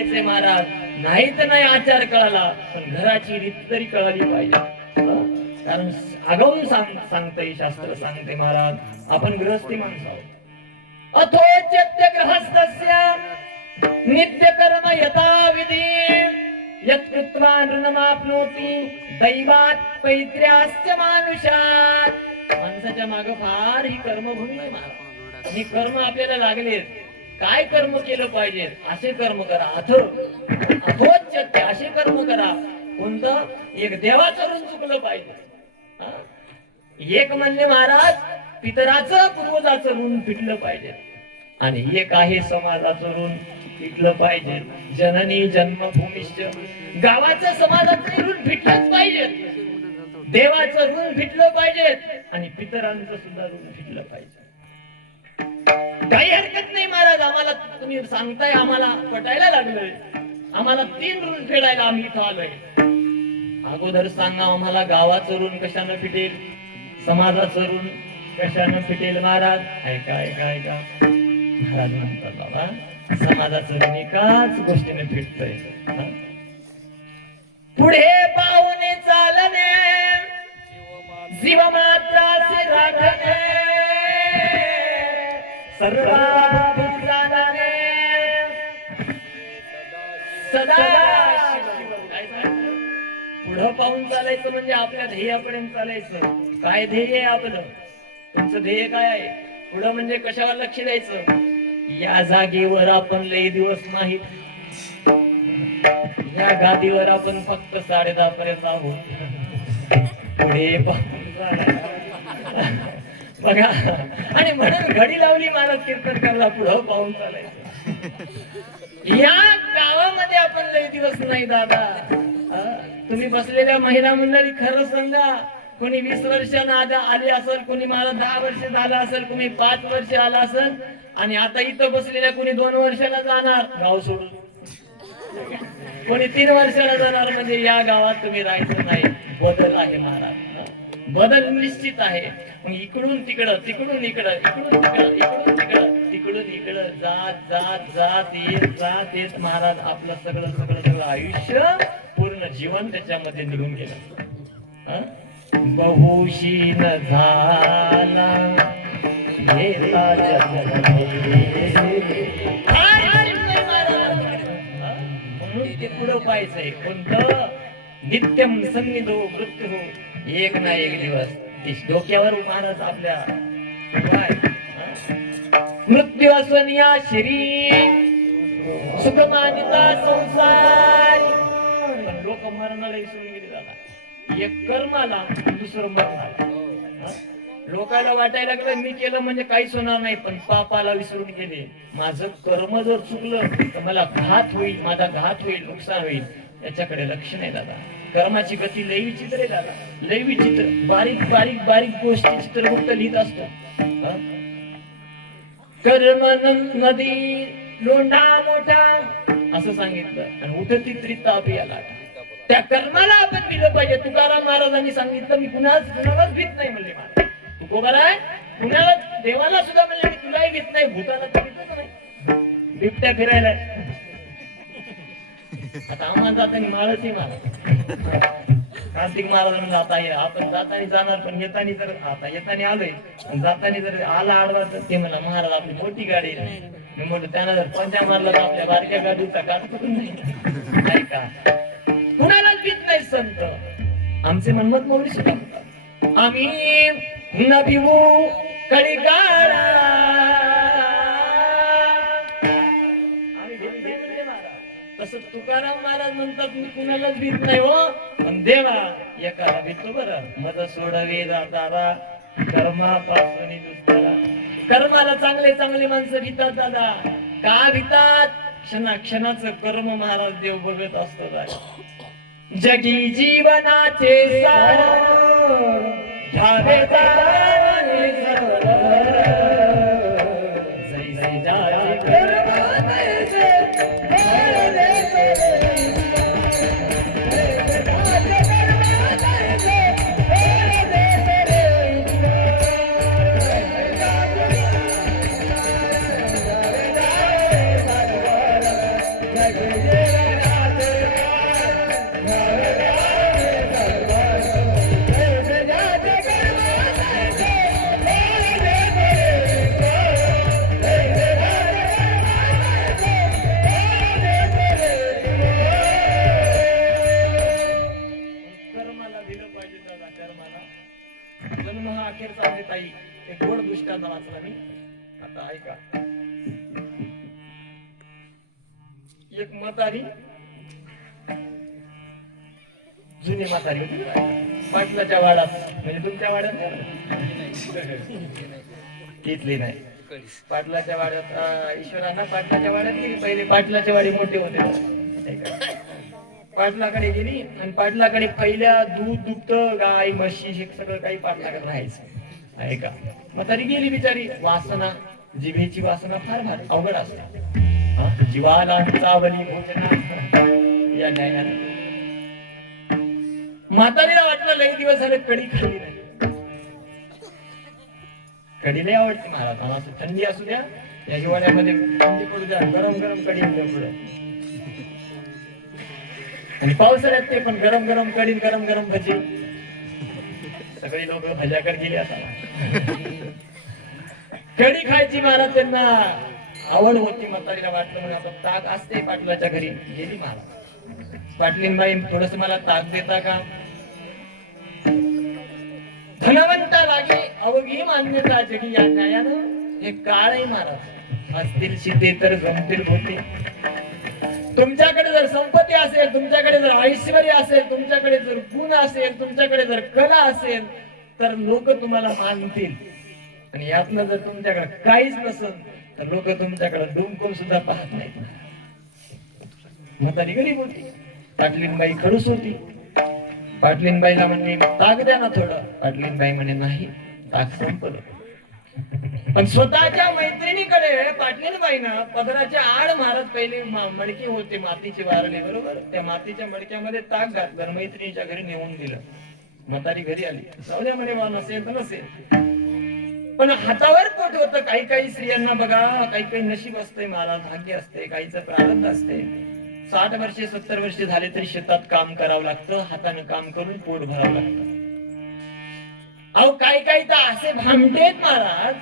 करायचे महाराज. नाही तर नाही आचार कळाला, पण घराची रीत तरी कळाली पाहिजे. कारण आगम सांगते, शास्त्र सांगते महाराज, आपण गृहस्थी माणसं आहोत. अथोच्यत्य गृहस्थस्य नित्य कर्म यथा विधी यत् कृत्वा नृणमाप्नोति दैवात् पैत्र्यास्य मानुषात्. माणसाच्या मागे फार ही कर्मभूमी आहे महाराज. आणि कर्म आपल्याला लागलेत. काय कर्म केलं पाहिजे? असे कर्म करा. अथोच्यत्य असे कर्म करा. कोणतं? एक देवाचं ऋण चुकलं पाहिजे. एक म्हणजे महाराज पितराचं पूर्वजाचं ऋण फिटलं पाहिजे, आणि एक आहे समाजाचं ऋण फिटलं पाहिजे. जननी जन्मभूमीश्च, गावाचं समाजाचं ऋण फिटलंच पाहिजे, देवाचं ऋण फिटलं पाहिजे, आणि पितरांचं सुद्धा ऋण फिटलं पाहिजे. काही हरकत नाही महाराज, आम्हाला तुम्ही सांगताय, आम्हाला पटायला लागलंय, आम्हाला 3 ऋण फेडायला आम्ही इथं आलोय. अगोदर सांगा आम्हाला, गावाचं ऋण कशानं फिटेल, समाजाचं ऋण कशानं फिटेल महाराज? ऐका ऐका ऐका. महाराज म्हणतात बाबा, समाजाचं ऋण एकाच गोष्टीने फिटतंय, पुढे पाहुणे चालणे, जीव मात्राचे राखणे, सर्वांची जाणणे, सदा पुढं पाहून चालायचं म्हणजे आपल्या ध्येयापर्यंत चालायचं. काय ध्येय आहे आपलं? तुमचं ध्येय काय आहे? पुढं म्हणजे कशावर लक्ष द्यायचं? या जागेवर आपण लई दिवस नाहीत, या गादीवर आपण फक्त 10:30 पर्यंत आहोत. पुढे बघा, आणि म्हणून घडी लावली महाराज कीर्तन करायला, पुढं पाहून चालायचं. या गावामध्ये आपण लई दिवस नाही दादा. तुम्ही बसलेल्या महिला मंडळी खरं सांगा, कोणी 20 वर्षांना आले असेल, कोणी मला 10 वर्ष झालं असेल, कोणी 5 वर्ष आला असेल, आणि आता इथं बसलेल्या कोणी 2 वर्षाला जाणार गाव सोडून, कोणी 3 वर्षाला जाणार. म्हणजे या गावात तुम्ही राहायचं नाही. बदल आहे महाराज, बदल निश्चित आहे. मग इकडून तिकडं, तिकडून इकडं, इकडून तिकडं, इकडून तिकडं, तिकडून इकडं जात जात जात येत महाराज आपलं सगळं सगळं सगळं आयुष्य, पूर्ण जीवन त्याच्यामध्ये निघून गेलं. बहुशीन झाला म्हणून ते पुढं पाहायचंय. कोणतं? नित्यम सन्निधो मृत्यू, एक ना एक दिवस डोक्यावर महाराज आपल्या मृत्यू असून या शरीर सुखमानिता संसार. पण लोक मरणाला विसरून गेले दादा. एक कर्माला, दुसरं मरणाला. लोकांना वाटायला लागलं मी केलं म्हणजे काहीच होणार नाही, पण पापाला विसरून गेले. माझं कर्म जर चुकलं तर मला घात होईल, माझा घात होईल, नुकसान होईल, याच्याकडे लक्ष नाही दादा. कर्माची गती लई विचित्र आहे दादा, लई विचित्र. बारीक बारीक बारीक गोष्टी चित्रगुप्त लिहित असतो. कर्म नदी लोंढा मोठा असं सांगितलं, आणि उठती त्रिताप याला. त्या कर्माला आपण दिलं पाहिजे. तुकाराम महाराजांनी सांगितलं, मी कुणालाच भीत नाही म्हणले महाराज. तू बरं आहे, कुणाला देवाला सुद्धा म्हणले मी तुलाही भीत नाही, भूताला तर भीतच नाही. बिबट्या फिरायला आता आम्हाला जाताना माळची महाराज, कार्तिक महाराजांना जाता येईल. आपण जाताना जाणार, पण येताना जर आता येताना आलोय, जाताना जर आला आडवा तर ते म्हणा महाराज आपली मोठी गाडी नाही. मी म्हणतो त्यांना जर पंजा मारला तर आपल्या बारक्या गाडीचा काट करून नाही का. कुणालाच भीत नाही संत. आमचे मनमत मौली सुद्धा म्हणतात, आम्ही न भिवू कळी काळा. आम्ही भीत नाही म्हणजे महाराज. तसं तुकाराम महाराज म्हणतात, मी कुणालाच भीत नाही हो, पण देवा एकाला भीतो बरं. मज सोडवे दातारा कर्मापासून दुसरा. कर्माला चांगले चांगले माणसं भीतात दादा. का भीतात? क्षणाक्षणाचं कर्म महाराज देव बघत असतो. जगी जीवनाचे सार झाले जाणे सरळ. जैसे जाचे कर्म तैसे फळ दे. कर्माला दिलं पाहिजे दादा, कर्माला जन्म हा अखेरचा आहे ताई. एक गोड दृष्टांत वाचला मी, आता ऐका. एक म्हातारी, जुनी म्हातारी होती पाटलाच्या वाड्यात, म्हणजे तुमच्या वाड्यात तिथली नाही, पाटलाच्या वाड्यात. ईश्वरांना पाटलाच्या वाड्यात गेली. पहिले पाटलाच्या वाडी मोठे होते. पाटलाकडे गेली आणि पाटलाकडे पहिल्या दूध दुभत गाय म्हशी हे सगळं काही पाटलाकडे राहायचं आहे का. म्हातारी गेली बिचारी. वासना, जिभेची वासना फार फार अवघड असते. जीवाला चावली भोजना या न्यायाने. म्हातारीला वाटलं लई दिवस झाले कढी खाल्ली नाही. कढी लई आवडते महाराज. असं थंडी असू द्या, या हिवाळ्यामध्ये थंडी पडू द्या, गरम गरम कढी पुढे. आणि पावसाळ्यात ते पण गरम गरम कढी, गरम गरम भजी. सगळे लोक भज्याकडे गेले. आता कढी खायची महाराज त्यांना आवड होती. म्हातारीला वाटलं म्हणून आता ताक असते पाटलाच्या घरी. गेली महाराज. पाटलीनबाई थोडस मला ताक देता का. धनवंता लागे अवघी मान्यता जगी या न्यायानं. हे काळ आहे महाराज. असतील शिते तर जमतील होते. तुमच्याकडे जर संपत्ती असेल, तुमच्याकडे जर ऐश्वर असेल, तुमच्याकडे जर गुण असेल, तुमच्याकडे जर कला असेल, तर लोक तुम्हाला मानतील. आणि यातनं जर तुमच्याकडे काहीच नसेल तर लोक तुमच्याकडे डुंकून सुद्धा पाहत नाहीत. म्हातारी गरीब होती. पाटलीनबाई खडूस होती. पाटलीनबाईला म्हणले ताक द्या ना थोडं. पाटलीनबाई म्हणे नाही, ताक संपलं. पण स्वतःच्या मैत्रिणीकडे पाटलीनबाईनं पदराच्या आड महाराज पहिले मडके होते मातीचे वारले, बरोबर. त्या मातीच्या मडक्यामध्ये ताक घातलं, मैत्रिणीच्या घरी नेऊन दिलं. म्हातारी घरी आली. जाऊद्या म्हणे बा, नसेल तर नसेल. पण हातावर पोट होतं. काही काही स्त्रियांना बघा, काही काही नशीब असते महाराज, भाग्य असते, काहीचं प्रारब्ध असते. 60 वर्षे 70 वर्षे झाले तरी शेतात काम करावं लागतं, हाताने काम करून पोट भरावं लागतं. अहो काही काही तर असे भामटेत महाराज,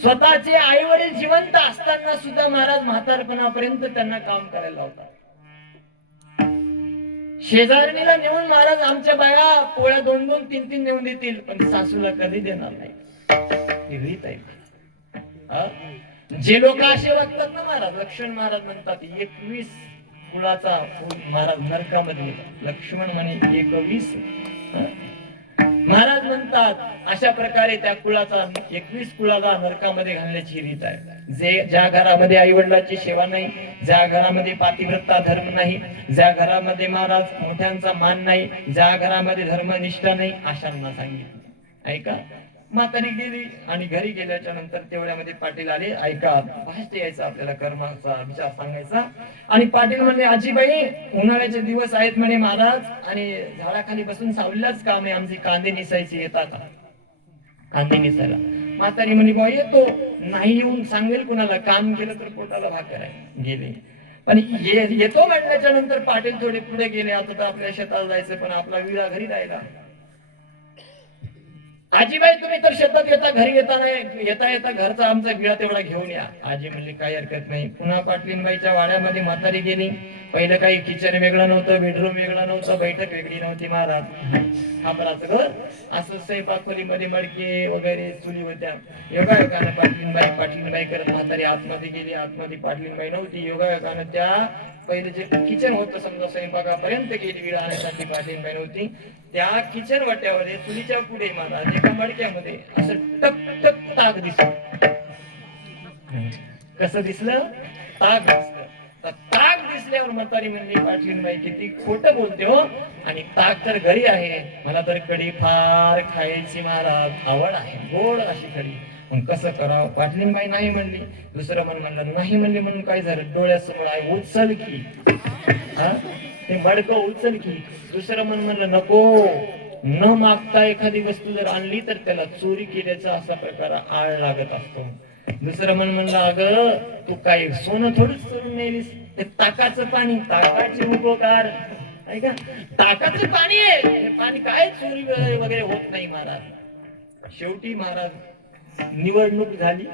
स्वतःचे आई वडील जिवंत असताना सुद्धा महाराज म्हातारपणापर्यंत त्यांना काम करायला लावतात. शेजारणीला नेऊन महाराज आमच्या बाया पोळ्या 2-2, 3-3 नेऊन देतील, पण सासूला कधी देणार नाही. जे लोक असे वागतात ना महाराज, लक्ष्मण महाराज म्हणतात 21 कुळाचा महाराज नरकामध्ये. लक्ष्मण म्हणे 21 महाराज म्हणतात अशा प्रकारे त्या कुळाचा 21 कुळाचा नरकामध्ये घालण्याची रीत आहे. ज्या घरामध्ये आई वडिलांची सेवा नाही, ज्या घरामध्ये पातिव्रता धर्म नाही, ज्या घरामध्ये महाराज मोठ्यांचा मान नाही, ज्या घरामध्ये धर्मनिष्ठा नाही, अशांना सांगितलं. ऐका. म्हातारी गेली आणि घरी गेल्याच्या नंतर तेवढ्यामध्ये पाटील आले. ऐका, भाष्य यायचा आपल्याला, कर्माचा विचार सांगायचा. आणि पाटील म्हणले आजीबाई उन्हाळ्याचे दिवस आहेत म्हणे महाराज, आणि झाडाखाली बसून सावलीलाच काम आहे, आमची कांदे निसायची, येता का कांदे निसायला. म्हातारी म्हणे बा येतो. नाही येऊन सांगेल कुणाला, काम केलं तर पोटाला भाकर आहे. गेले. पण येतो म्हटल्याच्या नंतर पाटील थोडे पुढे गेले. आता तर आपल्या शेतात जायचं, पण आपला विळा घरी राहिला. आजीबाई तुम्ही तर शेतात येता, घरी येता नाही, येता येता घरचा आमचा विळा तेवढा घेऊन या. आजी म्हणली काही हरकत नाही. पुन्हा पाटलीनबाईच्या वाड्यामध्ये म्हातारी गेली. पहिलं काही किचन वेगळं नव्हतं, बेडरूम वेगळं नव्हतं, बैठक वेगळी नव्हती महाराज. खापराचं घर असं, स्वयंपाक खोलीमध्ये मडके वगैरे चुली होत्या. योगायोगानं पाटलीनबाई करत म्हातारी आतमध्ये गेली. आतमध्ये पाटलीनबाई नव्हती. योगायोगानं त्या पहिले जे किचन होतं समजा स्वयंपाकापर्यंत गेली, विळा आणण्यासाठी पाटलीनबाई नव्हती. त्या किचन वाट्यावर चुलीच्या पुढे महाराज एका मडक्यामध्ये असं टक टक ताक दिसलं. कसं दिसलं? ताक दिसलं. ताक दिसल्यावर म्हातारी म्हणली पाटलीनबाई किती खोटं बोलते हो, आणि ताक तर घरी आहे, मला तर कढी फार खायची महाराज आवड आहे, गोड अशी कढी, मग कसं करावं. पाटलीनबाई नाही म्हणली. दुसरं मन म्हणलं नाही म्हणली म्हणून काय झालं, डोळ्यासमोर आहे, उचल की ते मडकं उचल की. दुसरं मन म्हणलं नको, न मागता एखादी वस्तू जर आणली तर त्याला चोरी केल्याचा असा प्रकार आळ लागत असतो. दुसरं मन म्हणलं अगं तू काय सोनं थोडंच करून नेलीस, ते ताकाचं पाणी, ताकाचे उपकार ऐका, ताकाचं पाणी आहे, हे पाणी काय चोरी वगैरे होत नाही महाराज. शेवटी महाराज निवडणूक झाली,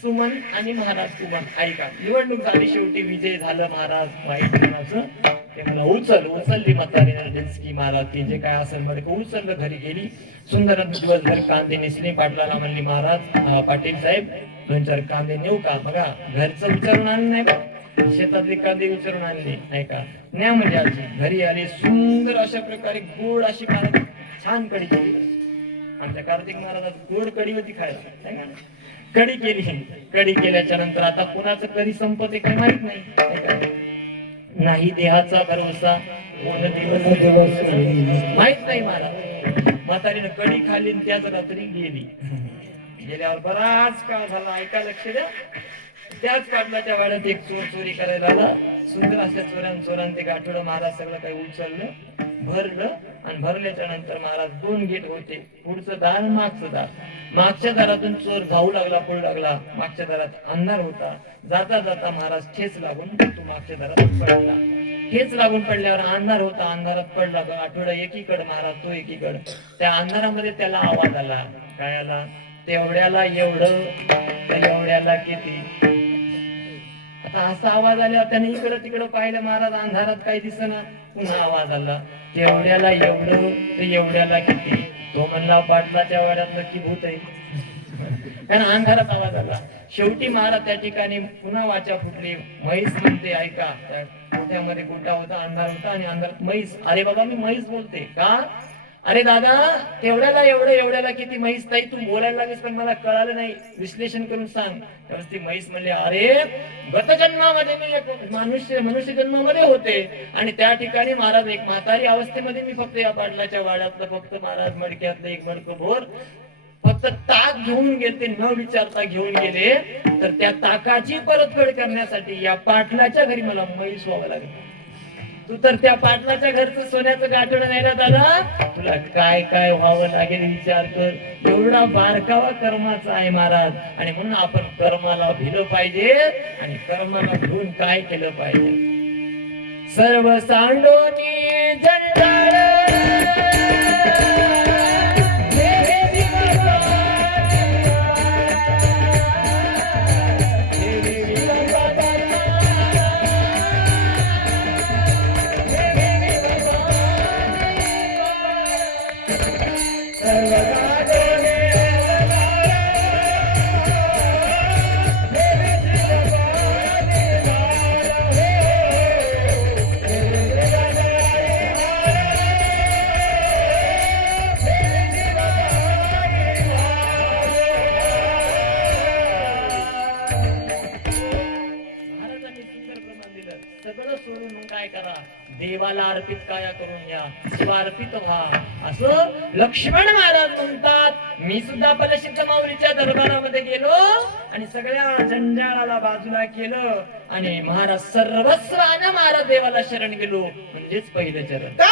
सुमन आणि महाराज सुमन ऐका, निवडणूक झाली, शेवटी विजय झालं महाराज वाईटपणाचं. ते मला उचलली म्हातारीनं डेस्की महाराज, ते जे काय असेल मध्ये उचललं, घरी गेली. सुंदर दिवसभर कांदे नेसले, पाटलाला म्हणली महाराज पाटील साहेब 2-4 कांदे नेऊ का? बघा घरचं विचारून आणलं नाही बा, शेतातले कांदे विचारून आणले नाही का, न्या म्हणजे आजी. घरी आली, सुंदर अशा प्रकारे गोड अशी महाराज छान कढी केली. आमच्या कार्तिक महाराजात गोड कढी होती खायला, कढी केली. कढी केल्याच्या नंतर आता कुणाचं कधी संपते काही माहित नाही, नाही देहाचा भरोसा कोण दिवस माहित नाही महाराज. म्हातारीनं कढी खाल्ली त्याच रात्री गेली. गेल्यावर बराच काळ झाला, ऐका लक्ष द्या. त्याच पाटलाच्या वाड्यात एक चोर चोरी करायला आला. सुंदर अशा चोरांनी ते गाठोडं महाराज सगळं काही उचललं, भरलं, आणि भरल्याच्या नंतर महाराज 2 गेट होते, पुढचं दार मागचं दार. मागच्या दारातून चोर धावू लागला, पळू लागला. मागच्या दारात अंधार होता. जाता जाता महाराज ठेच लागून तो मागच्या दारात पडला. ठेच लागून पडल्यावर अंधार होता, अंधारात पडला. आठवडा एकीकडे महाराज, तो एकीकडे. त्या अंधारामध्ये त्याला आवाज आला, काय आला? तेवढ्याला एवढं, एवढ्याला किती. आता असा आवाज आल्यावर त्याने इकडं तिकडं पाहिलं महाराज, अंधारात काही दिसेना. पुन्हा आवाज आला, तेवढ्याला एवढं ते एवढ्याला किती. तो म्हणला पाटलाच्या वाड्यात नक्की भूत आहे, कारण अंधारात आवाज आला. शेवटी महाराज त्या ठिकाणी पुन्हा वाचा फुटली. म्हैस म्हणते ऐका, त्या गोठ्यामध्ये गोठा होता, अंधार होता, आणि अंधारात म्हैस. अरे बाबा मी म्हैस बोलते का? अरे दादा तेवढ्याला एवढं, एवढ्याला किती. म्हैस ताई तू बोलायला लागलीस पण मला कळालं नाही, विश्लेषण करून सांग. त्यावेळेस ती म्हैस म्हणली, अरे गत जन्मामध्ये मी एक मनुष्य जन्मामध्ये होते, आणि त्या ठिकाणी महाराज एक म्हातारी अवस्थेमध्ये मी फक्त या पाटलाच्या वाड्यातलं फक्त महाराज मडक्यातलं एक मडकं भोर फक्त ताक घेऊन गेले, न विचारता घेऊन गेले. तर त्या ताकाची परतफेड करण्यासाठी या पाटलाच्या घरी मला म्हैस व्हावं लागलं. तू तर त्या पाटलाच्या घरचं सोन्याचं गाठोडं नाही ना दादा, तुला काय काय व्हावं लागेल विचार कर. एवढा बारकावा कर्माचा आहे महाराज. आणि म्हणून आपण कर्माला भिलं पाहिजे, आणि कर्माला भिवून काय केलं पाहिजे. सर्व सांडोनी जंजाळ देवाला अर्पित काया करून या, शिवा अर्पित व्हा, असं लक्ष्मण महाराज म्हणतात. मी सुद्धा बलसिद्ध माऊलीच्या दरबारामध्ये गेलो आणि सगळ्या जंजाळाला बाजूला केलं, आणि महाराज सर्वस्वानं महाराज देवाला शरण गेलो, म्हणजेच पहिलं चरण.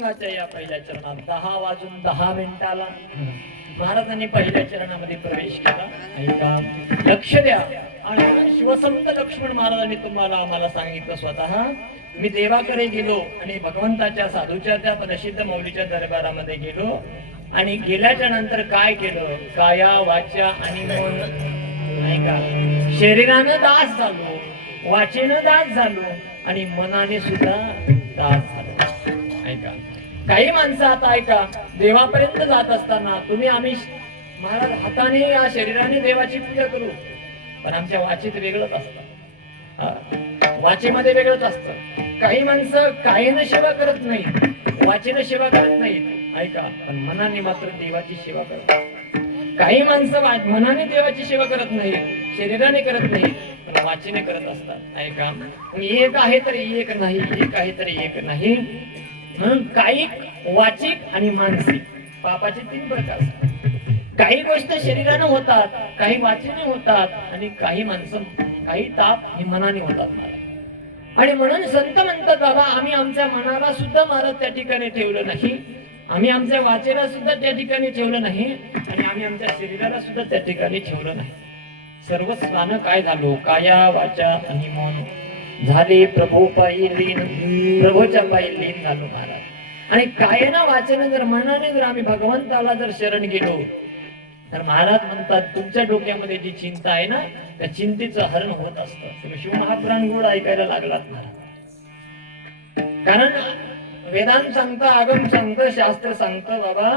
पांडुरंगाच्या या पहिल्या चरणात 10 वाजून 10 मिनिटाला महाराजांनी पहिल्या चरणामध्ये प्रवेश केला. ऐका, लक्ष द्या. आणि म्हणून शिवसंत लक्ष्मण महाराजांनी तुम्हाला आम्हाला सांगितलं स्वतः, मी देवाकडे गेलो आणि भगवंताच्या साधूच्या त्या प्रसिद्ध मौलीच्या दरबारामध्ये गेलो आणि गेल्याच्या नंतर काय केलं, काया वाचा आणि मन. ऐका, शरीरानं दास झालो, वाचेनं दास झालो आणि मनाने सुद्धा दास झालो. ऐका, काही माणसं आता ऐका, देवापर्यंत जात असताना आम्ही महाराज हाताने या शरीराने देवाची पूजा करू, पण आमच्या वाचेत वेगळंच असतं, वाचेमध्ये वेगळंच असतं. काही माणसं कायेनं सेवा करत नाही, वाचेनं सेवा करत नाहीत. ऐका, पण मनाने मात्र देवाची सेवा करतात. काही माणसं मनाने देवाची सेवा करत नाही, शरीराने करत नाही, पण वाचेने करत असतात. ऐका, एक आहे तर एक नाही, एक आहे तर एक नाही. म्हणून काही वाचिक आणि मानसिक पापाचे 3 प्रकार असतात. काही गोष्ट शरीराने होतात, काही वाचेने होतात आणि काही माणसं काही ताप हे मनाने होतात मला. आणि म्हणून संत म्हणतात, बाबा आम्ही आमच्या मनाला सुद्धा महाराज त्या ठिकाणी ठेवलं नाही, आम्ही आमच्या वाचेला सुद्धा त्या ठिकाणी ठेवलं नाही आणि आम्ही आमच्या शरीराला सुद्धा त्या ठिकाणी ठेवलं नाही. सर्व स्वान काय झालो, काया वाचा आणि मन झाले प्रभू पायी लीन, प्रभूच्या पायी लीन झालो महाराज. आणि कायेनं वाचेनं जर मनाने जर आम्ही भगवंताला जर शरण गेलो तर महाराज म्हणतात, तुमच्या डोक्यामध्ये जी चिंता आहे ना, त्या चिंतेचं हरण होत असतं. तुम्ही शिवमहापुराण गोड ऐकायला लागलात महाराज. कारण वेदांत सांगतं, आगम सांगतं, शास्त्र सांगतं, बाबा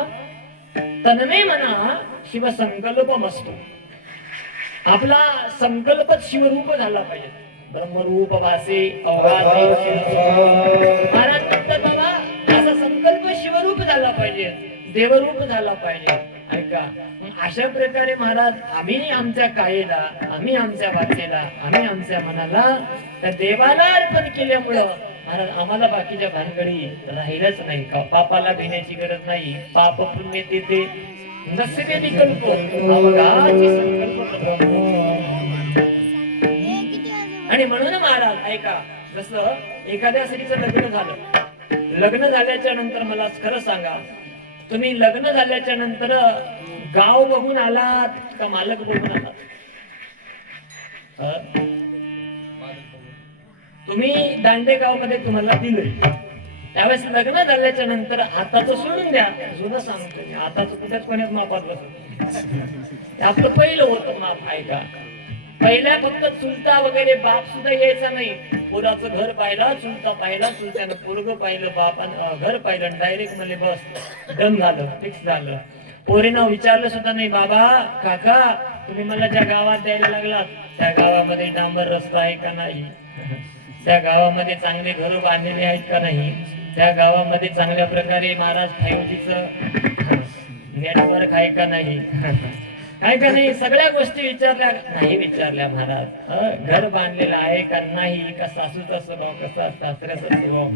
तन्मे मना शिवसंकल्प मस्तो. आपला संकल्पच शिवरूप झाला पाहिजे. ब्रह्मरूप वासे अवघाते. महाराज म्हणतात, बाबा असा संकल्प शिवरूप झाला पाहिजे, देवरूप झाला पाहिजे. ऐका, अशा प्रकारे महाराज आम्ही आमच्या कायेला, आम्ही आमच्या वाचेला, आम्ही आमच्या मनाला त्या देवाला अर्पण केल्यामुळं महाराज आम्हाला बाकीच्या भानगडी राहिलंच नाही. का पापाला भिण्याची गरज नाही. पाप पुण्य ते नसते विकल्प अवघाची संकल्प. आणि म्हणून महाराज ऐका, जसं एखाद्या स्त्रीचं लग्न झालं, लग्न झाल्याच्या नंतर मला खरं सांगा, तुम्ही लग्न झाल्याच्या नंतर गाव बघून आलात का मालक बघून आलात? तुम्ही दांडेगाव मध्ये तुम्हाला दिले, त्यावेळेस लग्न झाल्याच्या नंतर हाताचं सोडून द्या, जुनं सांगतो मी, हाताचं कुठेच कोण्याच मापात बसत. आपलं पहिलं होतं माप. ऐका, पहिल्या फक्त चुलता वगैरे बाप सुद्धा यायचा नाही. पोराचं घर पाहिलं, चुलता पाहिला, चुलत्यानं पोरग पाहिलं, बापानं घर पाहिलं, डायरेक्ट म्हणजे बस डन झालं, फिक्स झालं. पोरीनं विचारलं सुद्धा नाही, बाबा काका तुम्ही मला ज्या गावात द्यायला लागलात त्या गावामध्ये डांबर रस्ता आहे का नाही, त्या गावामध्ये चांगले घर बांधलेले आहेत का नाही, त्या गावामध्ये चांगल्या प्रकारे महाराज 5Gचं नेटवर्क आहे का नाही, काय का नाही, सगळ्या गोष्टी विचारल्या नाही. विचारल्या महाराज घर बांधलेलं आहे का नाही, का सासूचा स्वभाव कसा, सासऱ्याचा स्वभाव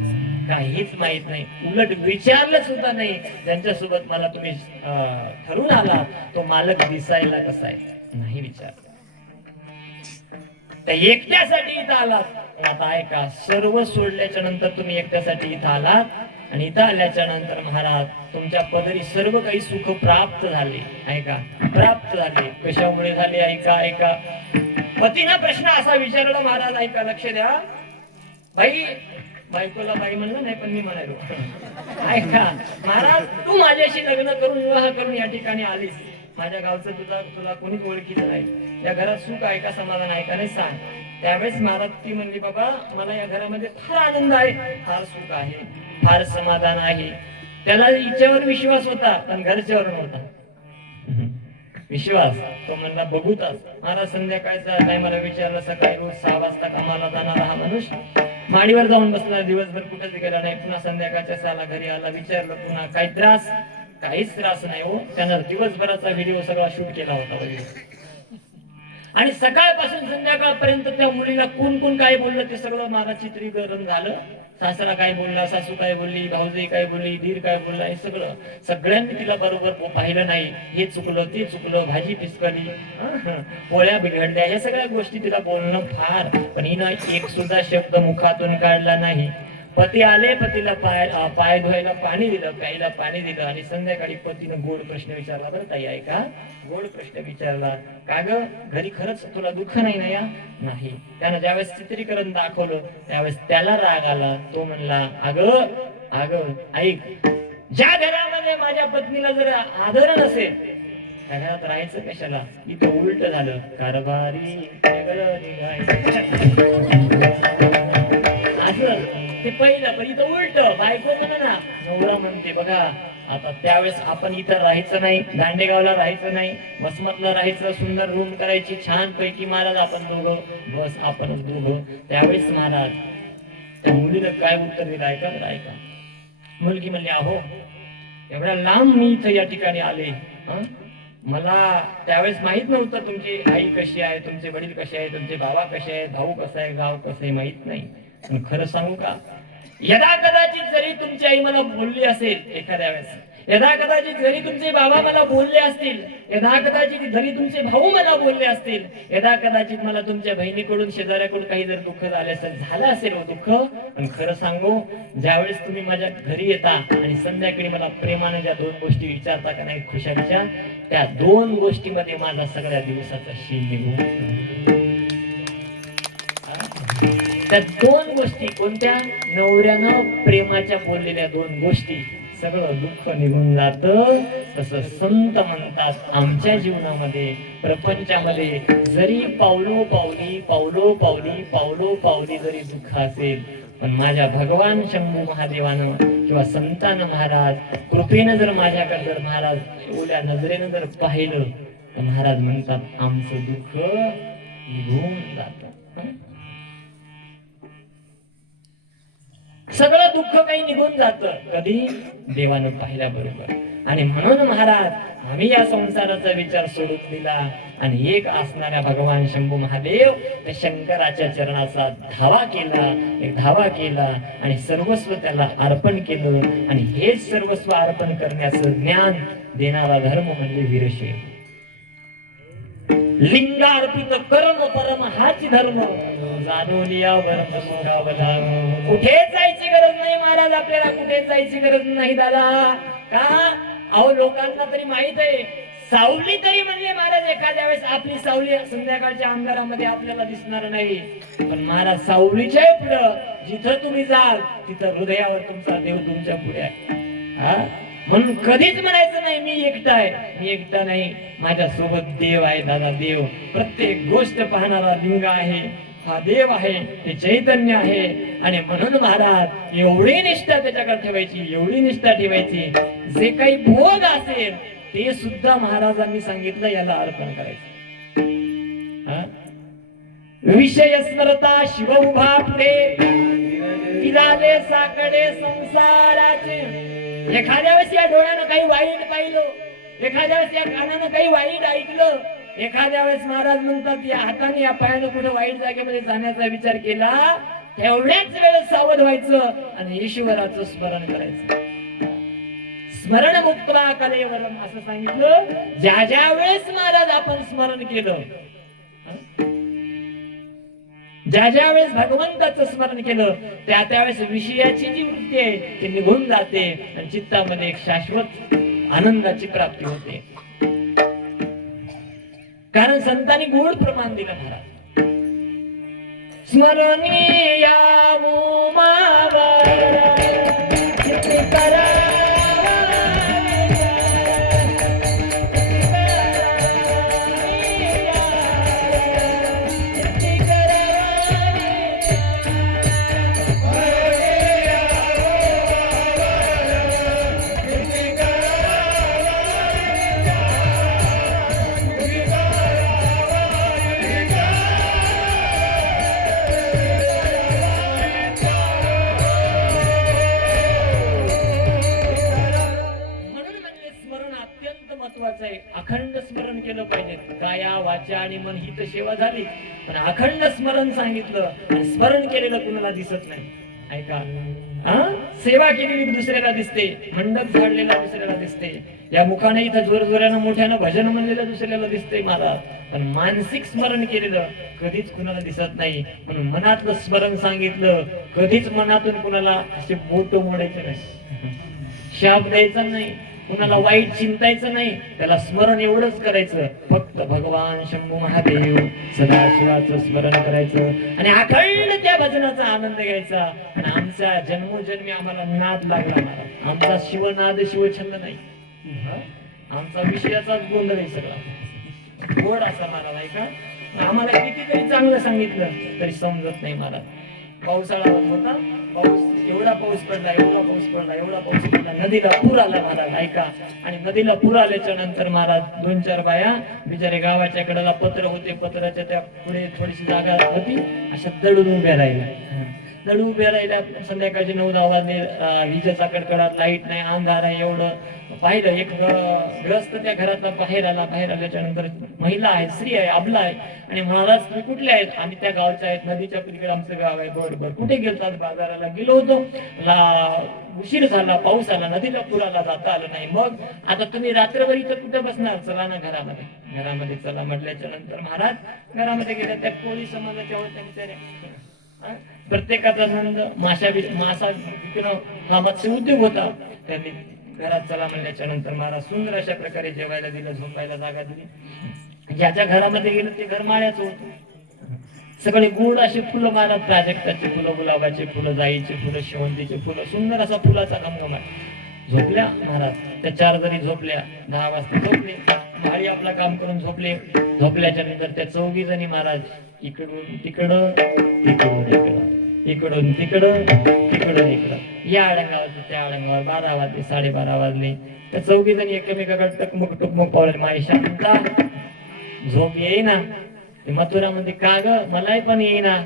काहीच माहित नाही. उलट विचारलं सुद्धा नाही. त्यांच्यासोबत मला तुम्ही ठरवून आला तो मालक दिसायला कसा आहे नाही विचारलं. त्या एकट्यासाठी इथं आलात. आता ऐका, सर्व सोडल्याच्या नंतर तुम्ही एकट्यासाठी इथं आलात आणि इथं आल्याच्या नंतर महाराज तुमच्या पदरी सर्व काही सुख प्राप्त झाले. ऐका, प्राप्त झाले. कशामुळे झाले? ऐका ऐका. पतीनं प्रश्न असा विचारला महाराज, ऐका लक्ष द्या. बाई, बायकोला बाई म्हणलं नाही पण मी म्हणालो, ऐका महाराज, तू माझ्याशी लग्न करून विवाह करून या ठिकाणी आलीस, माझ्या गावचं तुला कोणीच ओळखीचं नाही, या घरात सुख आहे का, समाधान आहे का, नाही सांग. त्यावेळेस महाराज ती म्हणली, बाबा मला या घरामध्ये फार आनंद आहे, फार सुख आहे, फार समाधान आहे. त्याला हिच्यावर विश्वास होता पण घरच्यावर नव्हता विश्वास. तो म्हणला बघूताच. महाराज संध्याकाळचा टायमाला विचारलं, सकाळी रोज 6 वाजता कामाला जाणारा हा मनुष्य माडीवर जाऊन बसला, दिवसभर कुठेच गेला नाही. पुन्हा संध्याकाळच्या 6ला घरी आला, विचारलं पुन्हा काही त्रास, काहीच त्रास नाही हो. त्यानं दिवसभराचा व्हिडिओ सगळा शूट केला होता आणि सकाळपासून संध्याकाळपर्यंत त्या मुलीला कोण कोण काय बोललं ते सगळं मला चित्रीकरण झालं. सासरा काय बोलला, सासू काय बोलली, भाऊजी काय बोलली, धीर काय बोलला, हे सगळं सगळ्यांनी तिला बरोबर पाहिलं नाही. हे चुकलं ते चुकलं, भाजी पिसकली, पोळ्या बिघडल्या, या सगळ्या गोष्टी तिला बोलणं फार. पण हिनं एक सुद्धा शब्द मुखातून काढला नाही. पती आले, पतीला पाय धुवायला पाणी दिलं, प्यायला पाणी दिलं आणि संध्याकाळी पतीनं गोड प्रश्न विचारला. बरं ताई ऐका, गोड प्रश्न विचारला, का ग घरी खरंच तुला दुःख नाही ना? या नाही. त्यानं ज्यावेळेस चित्रीकरण दाखवलं त्यावेळेस त्याला राग आला. तो म्हणला, अगं अगं ऐक, ज्या घरामध्ये माझ्या पत्नीला जर आदर नसेल त्या घरात राहायचं कशाला? इथं उलट झालं, कारभारी असं ते पहिलं. पण इथं उलट, बायको म्हणा ना, नवरा म्हणते बघा. आता त्यावेळेस आपण इथं राहायचं नाही, दांडेगावला राहायचं नाही, वसमतला राहायचं, सुंदर रूम करायची छान पैकी. महाराज आपण दोघं, बस आपणच दोघं. त्यावेळेस महाराज त्या मुलीनं काय उत्तर दिलं ऐका, ऐका. मुलगी म्हणली, अहो एवढ्या लांब मी इथं या ठिकाणी आले, मला त्यावेळेस माहित नव्हतं तुमची आई कशी आहे, तुमचे वडील कसे आहे, तुमचे बाबा कसे आहेत, भाऊ कसा आहे, गाव कसं आहे माहित नाही. पण खरं सांगू का, यदा कदाचित जरी तुमची आई मला बोलली असेल एखाद्या वेळेस, यदा कदाचित जरी तुमचे बाबा मला बोलले असतील, यदा कदाचित जरी तुमचे भाऊ मला बोलले असतील, यदा कदाचित मला तुमच्या बहिणीकडून शेजाऱ्याकडून काही जर दुःख झाले असेल, झालं असेल हो दुःख. पण खरं सांगू, ज्यावेळेस तुम्ही माझ्या घरी येता आणि संध्याकाळी मला प्रेमाने ज्या दोन गोष्टी विचारता का नाही खुशालीच्या, त्या दोन गोष्टीमध्ये माझा सगळ्या दिवसाचा शील निघून. त्या दोन गोष्टी कोणत्या? नवऱ्यानं प्रेमाच्या बोललेल्या दोन गोष्टी, सगळं दुःख निघून जात. तसं संत म्हणतात, आमच्या जीवनामध्ये प्रपंचामध्ये जरी पावलो पावली पावलो पावली पावलो पावली जरी दुःख असेल, पण माझ्या भगवान शंभू महादेवानं किंवा संतान महाराज कृपेनं जर माझ्याकडे जर महाराज एवढ्या नजरेनं जर पाहिलं तर महाराज म्हणतात आमचं दुःख निघून जात. सगळं दुःख काही निघून जात कधी? देवानं पाहिल्याबरोबर. आणि म्हणून महाराज आम्ही या संसाराचा विचार सोडून दिला आणि एक असणाऱ्या भगवान शंभू महादेव त्या शंकराच्या चरणाचा धावा केला आणि सर्वस्व त्याला अर्पण केलं. आणि हेच सर्वस्व अर्पण करण्याचं ज्ञान देणारा धर्म म्हणजे वीरशैव. लिंगार्पित कर्म परम हाच धर्म, जाणून यावर कुठेच जायची गरज नाही महाराज, आपल्याला कुठेच जायची गरज नाही दादा. का? अहो लोकांना तरी माहित आहे, सावली तरी म्हणजे महाराज एखाद्या वेळेस आपली सावली संध्याकाळच्या अंधारामध्ये आपल्याला दिसणार नाही. पण महाराज सावलीच्या पुढं जिथं तुम्ही जाल तिथं हृदयावर तुमचा देव तुमच्या पुढे आहे. म्हणून कधीच म्हणायचं नाही मी एकटा आहे, मी एकटा नाही, माझ्या सोबत देव आहे दादा. देव प्रत्येक गोष्ट पाहणारा लिंग आहे, हा देव आहे, ते चैतन्य आहे. आणि म्हणून महाराज एवढी निष्ठा त्याच्याकडे ठेवायची, एवढी निष्ठा ठेवायची, जे काही भोग असेल ते सुद्धा महाराजांनी सांगितलं याला अर्पण करायचं. विषय स्मरता शिव उभा पुढे, फिराले साकडे संसाराचे. एखाद्या वेळेस या डोळ्यानं काही वाईट पाहिलं, एखाद्या वेळेस या कानानं काही वाईट ऐकलं, एखाद्या वेळेस महाराज म्हणतात या हाताने या पायानं कुठे वाईट जागेमध्ये जाण्याचा विचार केला, तेवढ्याच वेळेस सावध व्हायचं आणि ईश्वराचं स्मरण करायचं. स्मरण मुक्त्वा कलेवरम असं सांगितलं. ज्या ज्या वेळेस महाराज आपण स्मरण केलं, ज्या ज्या वेळेस भगवंताचं स्मरण केलं, त्या त्यावेळेस विषयाची जी वृत्ती आहे ती निघून जाते आणि चित्तामध्ये एक शाश्वत आनंदाची प्राप्ती होते. कारण संतांनी गोड प्रमाण दिलं महाराज. स्मरणीया अखंड स्मरण केलं पाहिजे. काया वाचा आणि मन ही तर सेवा झाली, पण अखंड स्मरण सांगितलं आणि स्मरण केलेलं कुणाला दिसत नाही. ऐका, सेवा केलेली दुसऱ्याला दिसते, मंडप झाडलेला दुसऱ्याला दिसते, या मुखाने इथं जोरजोरानं मोठ्यानं भजन म्हणलेलं दुसऱ्याला दिसते महाराज, पण मानसिक स्मरण केलेलं कधीच कुणाला दिसत नाही. म्हणून मनातलं स्मरण सांगितलं, कधीच मनातून कुणाला असे बोट मोडायचे नाही, शाप द्यायचा नाही, कुणाला वाईट चिंतायचं नाही, त्याला स्मरण एवढंच करायचं, फक्त भगवान शंभू महादेव सदाशिवाचं स्मरण करायचं आणि अखंड त्या भजनाचा आनंद घ्यायचा. आणि आमच्या जन्मोजन्मी आम्हाला नाद लागला महाराज, आमचा शिवनाद शिवछंद नाही, आमचा विषयाचाच गोंधळ आहे सगळा, गोड असा महाराज. ऐका, आम्हाला कितीतरी चांगलं सांगितलं तरी समजत नाही महाराज. पावसाळा होता, एवढा पाऊस पडला, एवढा पाऊस पडला, एवढा पाऊस पडला, नदीला पूर आला महाराज. ऐका, आणि नदीला पूर आल्याच्या नंतर महाराज 2-4 बाया बिचारे गावाच्या कडेला पत्र होते, पत्राच्या त्या पुढे थोडीशी जागा होती, अशा दडून उभ्या राहिल्या, दडून उभ्या राहिल्या. संध्याकाळचे 9-10 वाजले, विजेचा कडकडाट, लाईट नाही, अंधार आहे. एवढं पाहिलं, एक ग्रस्त त्या घरातला बाहेर आला. बाहेर आल्याच्या नंतर महिला आहे, स्त्री आहे, अबला आहे, आणि महाराज तुम्ही कुठले आहेत? आम्ही त्या गावच्या आहेत, नदीच्या पलीकडे आमचं गाव आहे. बरोबर, कुठे गेलतात? बाजाराला गेलो होतो, उशीर झाला, पाऊस आला, नदीला पुराला जाता आलं नाही. मग आता तुम्ही रात्रभर इथं कुठं बसणार? चला ना घरामध्ये. घरामध्ये चला म्हटल्याच्या नंतर महाराज घरामध्ये गेल्या. त्या कोळी समाजाच्या होत्या बिचाऱ्या, प्रत्येकाचा नंद मासा विकणं हा मत्स्य उद्योग होता. त्यांनी घरात चला म्हणल्याच्या नंतर महाराज सुंदर अशा प्रकारे जेवायला दिलं, झोपायला जागा दिली. ज्याच्या घरामध्ये गेलं ते घर माळ्याचं होतं. सगळे गोड असे फुलं महाराज, प्राजक्ताची फुलं, गुलाबाची फुलं, जाईची फुलं, शेवंतीची फुलं, सुंदर असा फुलाचा घमघमाट. झोपल्या महाराज, त्या 4 जणी झोपल्या, 10 वाजता झोपले. माळी आपला काम करून झोपले. झोपल्याच्या नंतर त्या 4 जणी महाराज इकडून तिकडं, तिकडून इकडं, इकडून तिकडं, तिकडून इकडं, या अडंगावर त्या अडंगावर. 12 वाजले, 12:30 वाजले. त्या 4 जणी एकमेकाकडे टकमक टकमक पावले. माई शांता, झोप येईना. ते मथुरामध्ये का ग? मलाही पण येईना.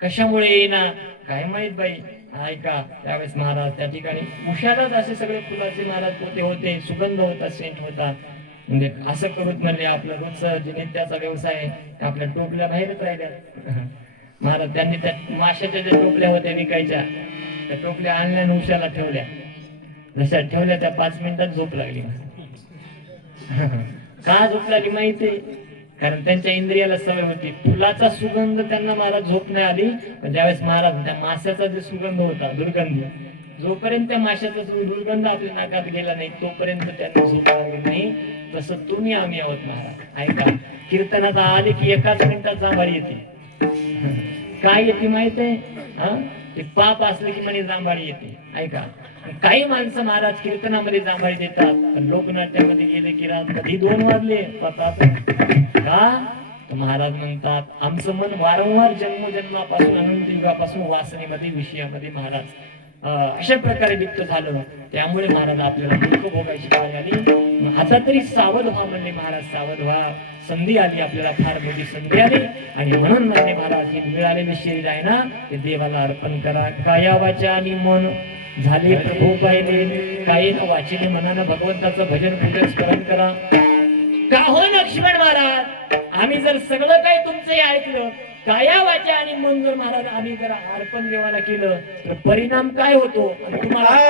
कशामुळे येईना काय माहित बाई. ऐका, त्यावेळेस महाराज त्या ठिकाणी उशालाच असे सगळे फुलाचे महाराज पोते होते, सुगंध होता, सेंट होता. म्हणजे असं करूच म्हणले आपलं रोजचं जे नित्याचा व्यवसाय आहे, आपल्या टोपल्या बाहेरच राहिल्या. महाराज त्यांनी त्या माशाच्या ज्या टोपल्या होत्या विकायच्या, त्या टोपल्या आणल्या आणि उशाला ठेवल्या. जशा ठेवल्या त्या 5 मिनिटात झोप लागली. का झोप लागली माहितीये? कारण त्यांच्या इंद्रियाला सवय होती. फुलाचा सुगंध त्यांना महाराज झोप नाही आली, पण ज्यावेळेस महाराज त्या माशाचा जो सुगंध होता, दुर्गंध, जोपर्यंत त्या माशाचा दुर्गंध आपल्या नाकात गेला नाही तोपर्यंत त्यांना झोप लागली नाही. तसं तुम्ही आम्ही आहोत महाराज. ऐका, कीर्तनाचा आले की 1 मिनिटात जांभारी येते. काय येते माहित आहे? ते पाप असलं की म्हणे जांभारी येते. ऐका, काही माणसं महाराज कीर्तनामध्ये जांभारी देतात, पण लोकनाट्यामध्ये गेले की रात कधी 2 वाजले पतात का? महाराज म्हणतात आमचं मन वारंवार जन्मोजन्मापासून, अनंत युगापासून वासनेमध्ये, विषयामध्ये महाराज अशा प्रकारे लिप्त झालं. त्यामुळे महाराज आपल्याला दुःख भोगायची पाळी आली. आता तरी सावध व्हा म्हणले महाराज, सावध व्हा. संधी आली आपल्याला, फार मोठी संधी आली. आणि म्हणून म्हणले महाराज, हे मिळालेले शरीर आहे ना, ते देवाला अर्पण करा. काया वाचा आणि मन झाले प्रभू पाहिले, कायेनं वाचेने मनानं भगवंताचं भजन पूजन स्मरण करा. का हो लक्ष्मण महाराज, आम्ही जर सगळं काही तुमचं ऐकलं, काया वाचा आणि मन जर महाराज आम्ही जर अर्पण देवाला केलं, तर परिणाम काय होतो? तुम्हाला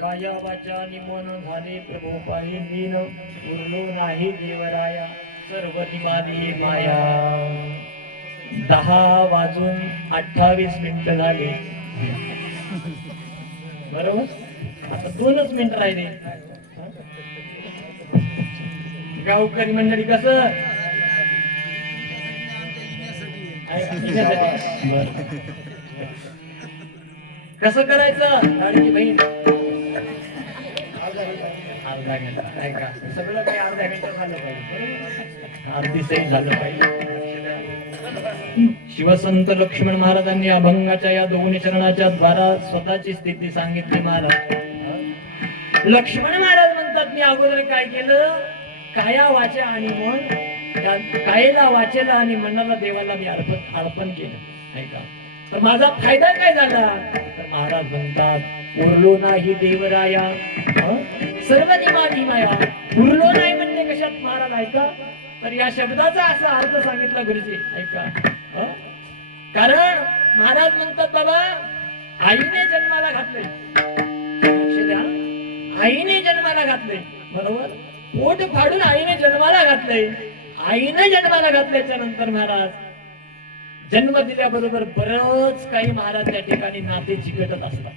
काया वाचा निमन झाले प्रभू पाही मीन उरलो नाही देवराया सर्व निमाली माया. 10:28 झाले. बरोबर, आता 2च मिनिट राहिले. गावकरी मंडळी कसं कसं करायचं लाडकी बहीण अर्धा घंटा नाही का सगळं काही अर्ध्या घंटा झालं पाहिजे. अर्धी सही झालं पाहिजे. शिवसंत लक्ष्मण महाराजांनी अभंगाच्या या दोन्ही चरणाच्या द्वारा स्वतःची स्थिती सांगितली. महाराज लक्ष्मण महाराज म्हणतात मी अगोदर काय केलं, काया वाचा आणि मन, कायेला वाचेला आणि मनाला देवाला मी अर्पण केलं नाही का. तर माझा फायदा काय झाला, तर महाराज म्हणतात उरलो नाही देवराया सर्व निमाली माया. उरलो नाही म्हणजे कशात महाराज ऐका, तर या शब्दाचा असा अर्थ सांगितला गुरुजी ऐका. कारण महाराज म्हणतात बाबा आईने जन्माला घातले, लक्ष द्या, आईने जन्माला घातले बरोबर, पोट फाडून आईने जन्माला घातले. आईने जन्माला घातल्याच्या नंतर महाराज जन्म दिल्याबरोबर बरंच काही महाराज त्या ठिकाणी नाते चिकटत असतात.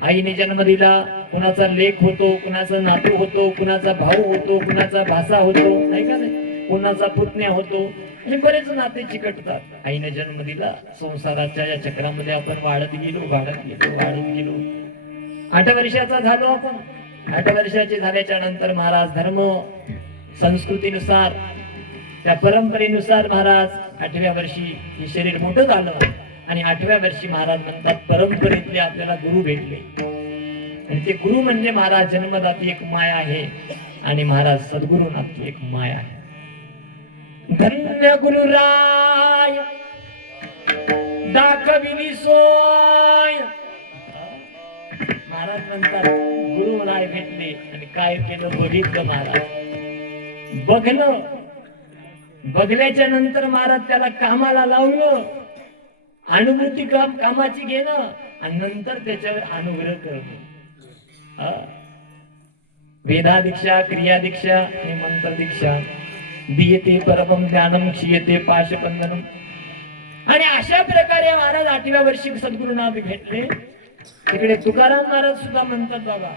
आईने जन्म दिला, कुणाचा लेख होतो, कुणाचा नातू होतो, कुणाचा भाऊ होतो, कुणाचा भासा होतो नाही का नाही, कुणाचा पुतण्या होतो, हे बरेच नाते चिकटतात. आईने जन्म दिला, संसाराच्या या चक्रामध्ये आपण वाढत गेलो वाढत गेलो वाढत गेलो. 8 वर्षाचा झालो आपण. 8 वर्षाचे झाल्याच्या नंतर महाराज धर्म संस्कृतीनुसार त्या परंपरेनुसार महाराज 8व्या वर्षी हे शरीर मोठं झालं आणि 8व्या वर्षी महाराज म्हणतात परंपरेतले आपल्याला गुरु भेटले. आणि ते गुरु म्हणजे महाराज जन्मदाती एक माया आहे आणि महाराज सद्गुरुनाथी एक माया आहे. धन्य गुरुराय दाखविली सोय. महाराज म्हणतात गुरुराय भेटले आणि काय केलं बघितलं महाराज. बघल्याच्या नंतर महाराज त्याला कामाला लावलं, अनुभूती कामाची घेणं आणि नंतर त्याच्यावर अनुग्रह करणं. वेदा दीक्षा, क्रिया दीक्षा आणि मंत्र दीक्षा. दीयते परमं ज्ञानम क्षीयते पाशबंधनम. आणि अशा प्रकारे महाराज 8व्या वर्षी सद्गुरुनाथ भेटले. तिकडे तुकाराम महाराज सुद्धा म्हणतात बाबा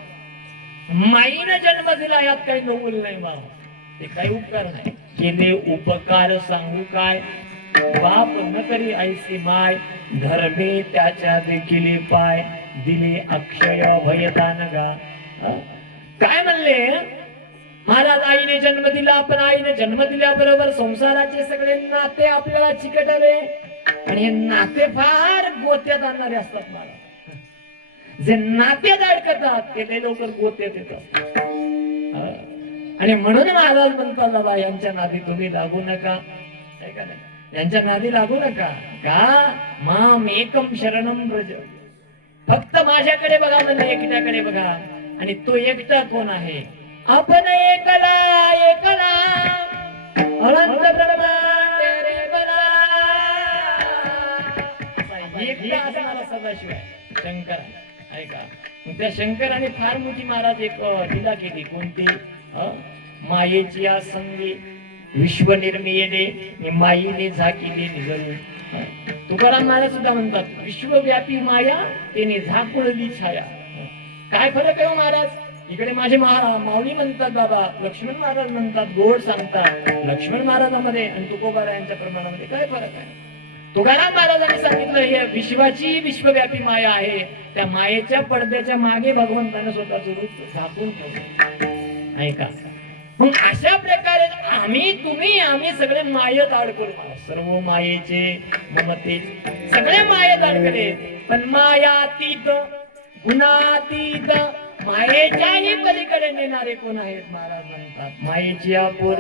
माईने जन्म दिला यात काही नवल नाही बाबा, ते काही उपकार नाही केले. उपकार सांगू काय, बाप न करी ऐसी माय, धर्मे त्याच्या देखील पाय, दिले अक्षय भयदान गा. काय म्हणले महाराज, आईने जन्म दिला, पण आईने जन्म दिल्याबरोबर संसाराचे सगळे नाते आपल्याला चिकटले आणि हे नाते फार गोत्यात आणणारे असतात. महाराज जे नात्यात अडकतात ते लय लवकर गोत्यात येतात. आणि म्हणून महाराज म्हणतात बाबा यांच्या नादी तुम्ही लागू नका, यांच्या नादी लागू नका. का माम एकम शरणम ब्रज, फक्त माझ्याकडे बघा, मला एकट्याकडे बघा. आणि तो एकटा कोण आहे, आपण एकला एकला अनंत ब्रह्मांड रे बला. एकटा असणारा सदाशिव शंकर ऐका. त्या शंकराने फार मोठी महाराज एक लीला केली. कोणती, मायेची या संगी विश्व निर्मियेने माईने झाकिले निजळून. तुकाराम महाराज सुद्धा म्हणतात विश्वव्यापी माया तेने झाकुळली छाया. काय फरक आहे महाराज, इकडे माझे माऊली म्हणतात बाबा, लक्ष्मण महाराज म्हणतात गोड सांगतात लक्ष्मण महाराजांमध्ये आणि तुकोबारायांच्या प्रमाणामध्ये काय फरक आहे. तुकाराम महाराजांनी सांगितलं हे विश्वाची विश्वव्यापी माया आहे, त्या मायेच्या पडद्याच्या मागे भगवंताने स्वतःचं रूप झाकून ठेवलं ऐका. मग अशा प्रकारे आम्ही सगळे मायेत अडकलो. सर्व मायेचे ममतेचे सगळे मायेत अडकले. पण मायातीत गुणातीत मायेच्याही पलीकडे नेणारे कोण आहेत महाराज म्हणतात. मायेची अपूर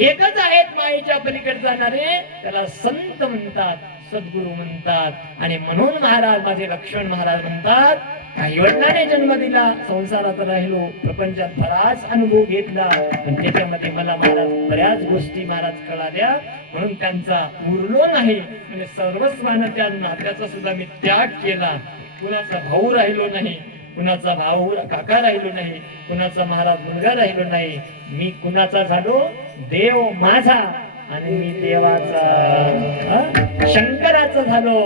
एकच आहेत मायेच्या पलीकडे जाणारे, त्याला संत म्हणतात, सद्गुरु म्हणतात. आणि म्हणून महाराज माझे लक्ष्मण महाराज म्हणतात, काही वडिलांनी जन्म दिला, संसारात राहिलो, प्रपंचात बराच अनुभव घेतला, पण त्याच्यामध्ये मला महाराज बऱ्याच गोष्टी महाराज कळाल्या, म्हणून त्यांचा उरलो नाही. म्हणजे सर्वस्वानं त्या नात्याचा सुद्धा मी त्याग केला. कुणाचा भाऊ राहिलो नाही, कुणाचा भाऊ काका राहिलो नाही, कुणाचा महाराज मुलगा राहिलो नाही. मी कुणाचा झालो, देव माझा आणि मी देवाचा, शंकराचा झालो,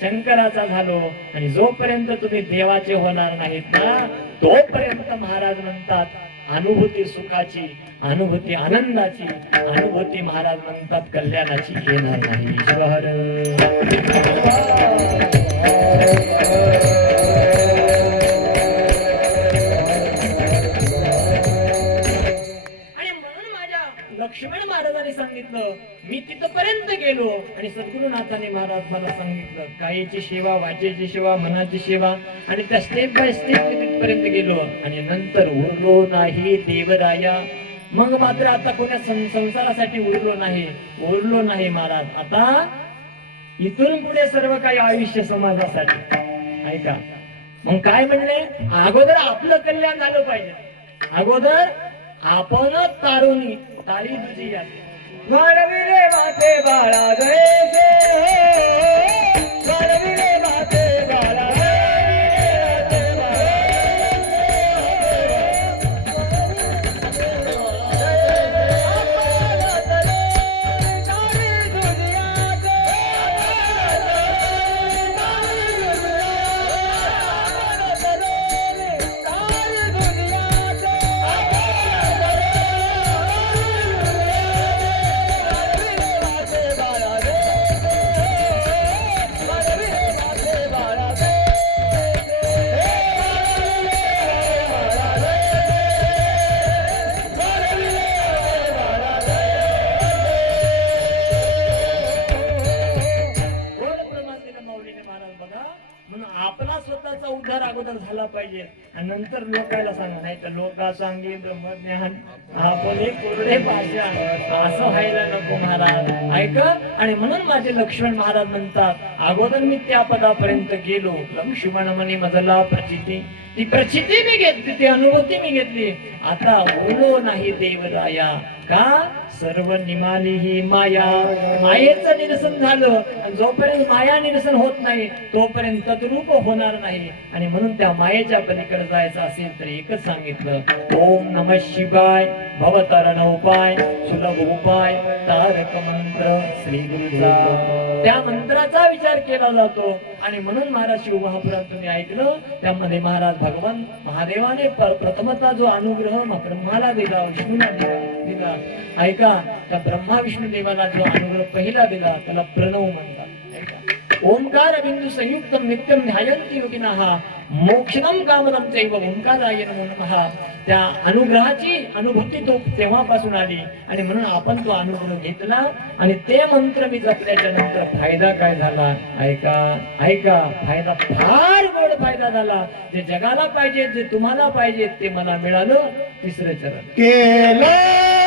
शंकराचा झालो. आणि जोपर्यंत तुम्ही देवाचे होणार नाहीत ना, तोपर्यंत महाराज म्हणतात अनुभूती सुखाची, अनुभूती आनंदाची, अनुभूती महाराज म्हणतात कल्याणाची येणार नाही. शहर लक्ष्मण महाराजांनी सांगितलं, मी तिथपर्यंत गेलो आणि सद्गुरुनाथाने महाराज मला सांगितलं, कायेची सेवा, वाचेची सेवा, मनाची सेवा, आणि त्या स्टेप बाय स्टेप मी तिथपर्यंत गेलो. आणि नंतर उरलो नाही देवराया. मग मात्र आता कोणा संसारासाठी उरलो नाही महाराज. आता इथून पुढे सर्व काही आयुष्य समाजासाठी. ऐका, मग काय म्हणले, अगोदर आपलं कल्याण झालं पाहिजे, अगोदर आपण तारुणी तारी तुझी वाढविले वाटे बाळा गैसे, वाढविले वाटे बाळा उद्धार अगोदर झाला पाहिजे आणि नंतर लोकांना सांगा. नाही तर लोका सांगे ब्रह्मज्ञान आपले कोरडे भाषा, असं व्हायला नको महाराज. ऐका, आणि म्हणून माझे लक्ष्मण महाराज म्हणतात, अगोदर मी त्या पदापर्यंत गेलो. लक्ष्मण म्हणे मजला प्रचिती, ती प्रचिती मी घेतली, ती अनुभूती मी घेतली. आता बोलो नाही देवराया, का सर्व निमाली ही माया. मायेचं निरसन झालं, आणि जोपर्यंत माया निरसन होत नाही तोपर्यंत तद्रूप होणार नाही. आणि म्हणून त्या मायेच्या पलीकडे जायचं असेल तर एकच सांगितलं, ओम नमः शिवाय, भवतारण उपाय, सुलभ उपाय, तारक मंत्र श्री गुरुचा. त्या मंत्राचा विचार केला जातो. आणि म्हणून महाराज शिव महापुराण तुम्ही ऐकलं, त्यामध्ये महाराज भगवान महादेवाने प्रथमता जो अनुग्रह ब्रह्माला दिला, विष्णूला दिला. ऐका, त्या ब्रह्मा विष्णू देवाला जो अनुग्रह पहिला दिला त्याला प्रणव म्हणतात. ऐका, ओंकार बिंदू संयुक्तम नित्यम ध्यायन्ति योगिनः मोक्षदम कामदम चैव ओंकाराय नमो नमः. त्या अनुग्रहाची अनुभूती तो तेव्हापासून आली. आणि म्हणून आपण तो अनुग्रह घेतला आणि ते मंत्र मी जपल्याच्या नंतर फायदा काय झाला. ऐका ऐका, फायदा फार गोड फायदा झाला. जे जगाला पाहिजे, जे तुम्हाला पाहिजे ते मला मिळालं. तिसरं चरण केलं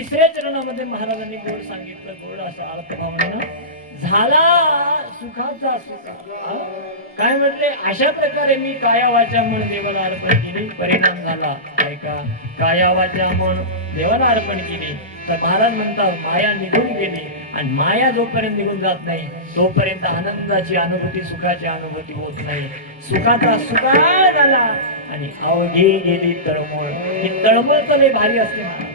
तिसऱ्या चरणामध्ये महाराजांनी गोड सांगितलं, गोड असा अर्थभावनेनं झाला सुखाचा सुखा. काय म्हटले, अशा प्रकारे मी काया वाचा मन देवाला अर्पण केली, परिणाम झाला. ऐका, काया वाचा मन देवाला अर्पण केली तर महाराज म्हणतात माया निघून गेली, आणि माया जोपर्यंत निघून जात नाही तोपर्यंत आनंदाची अनुभूती, सुखाची अनुभूती होत नाही. सुखाचा सुखा झाला आणि अवघी गेली तळमळ. ही तळमळ तर लय भारी असते महाराज.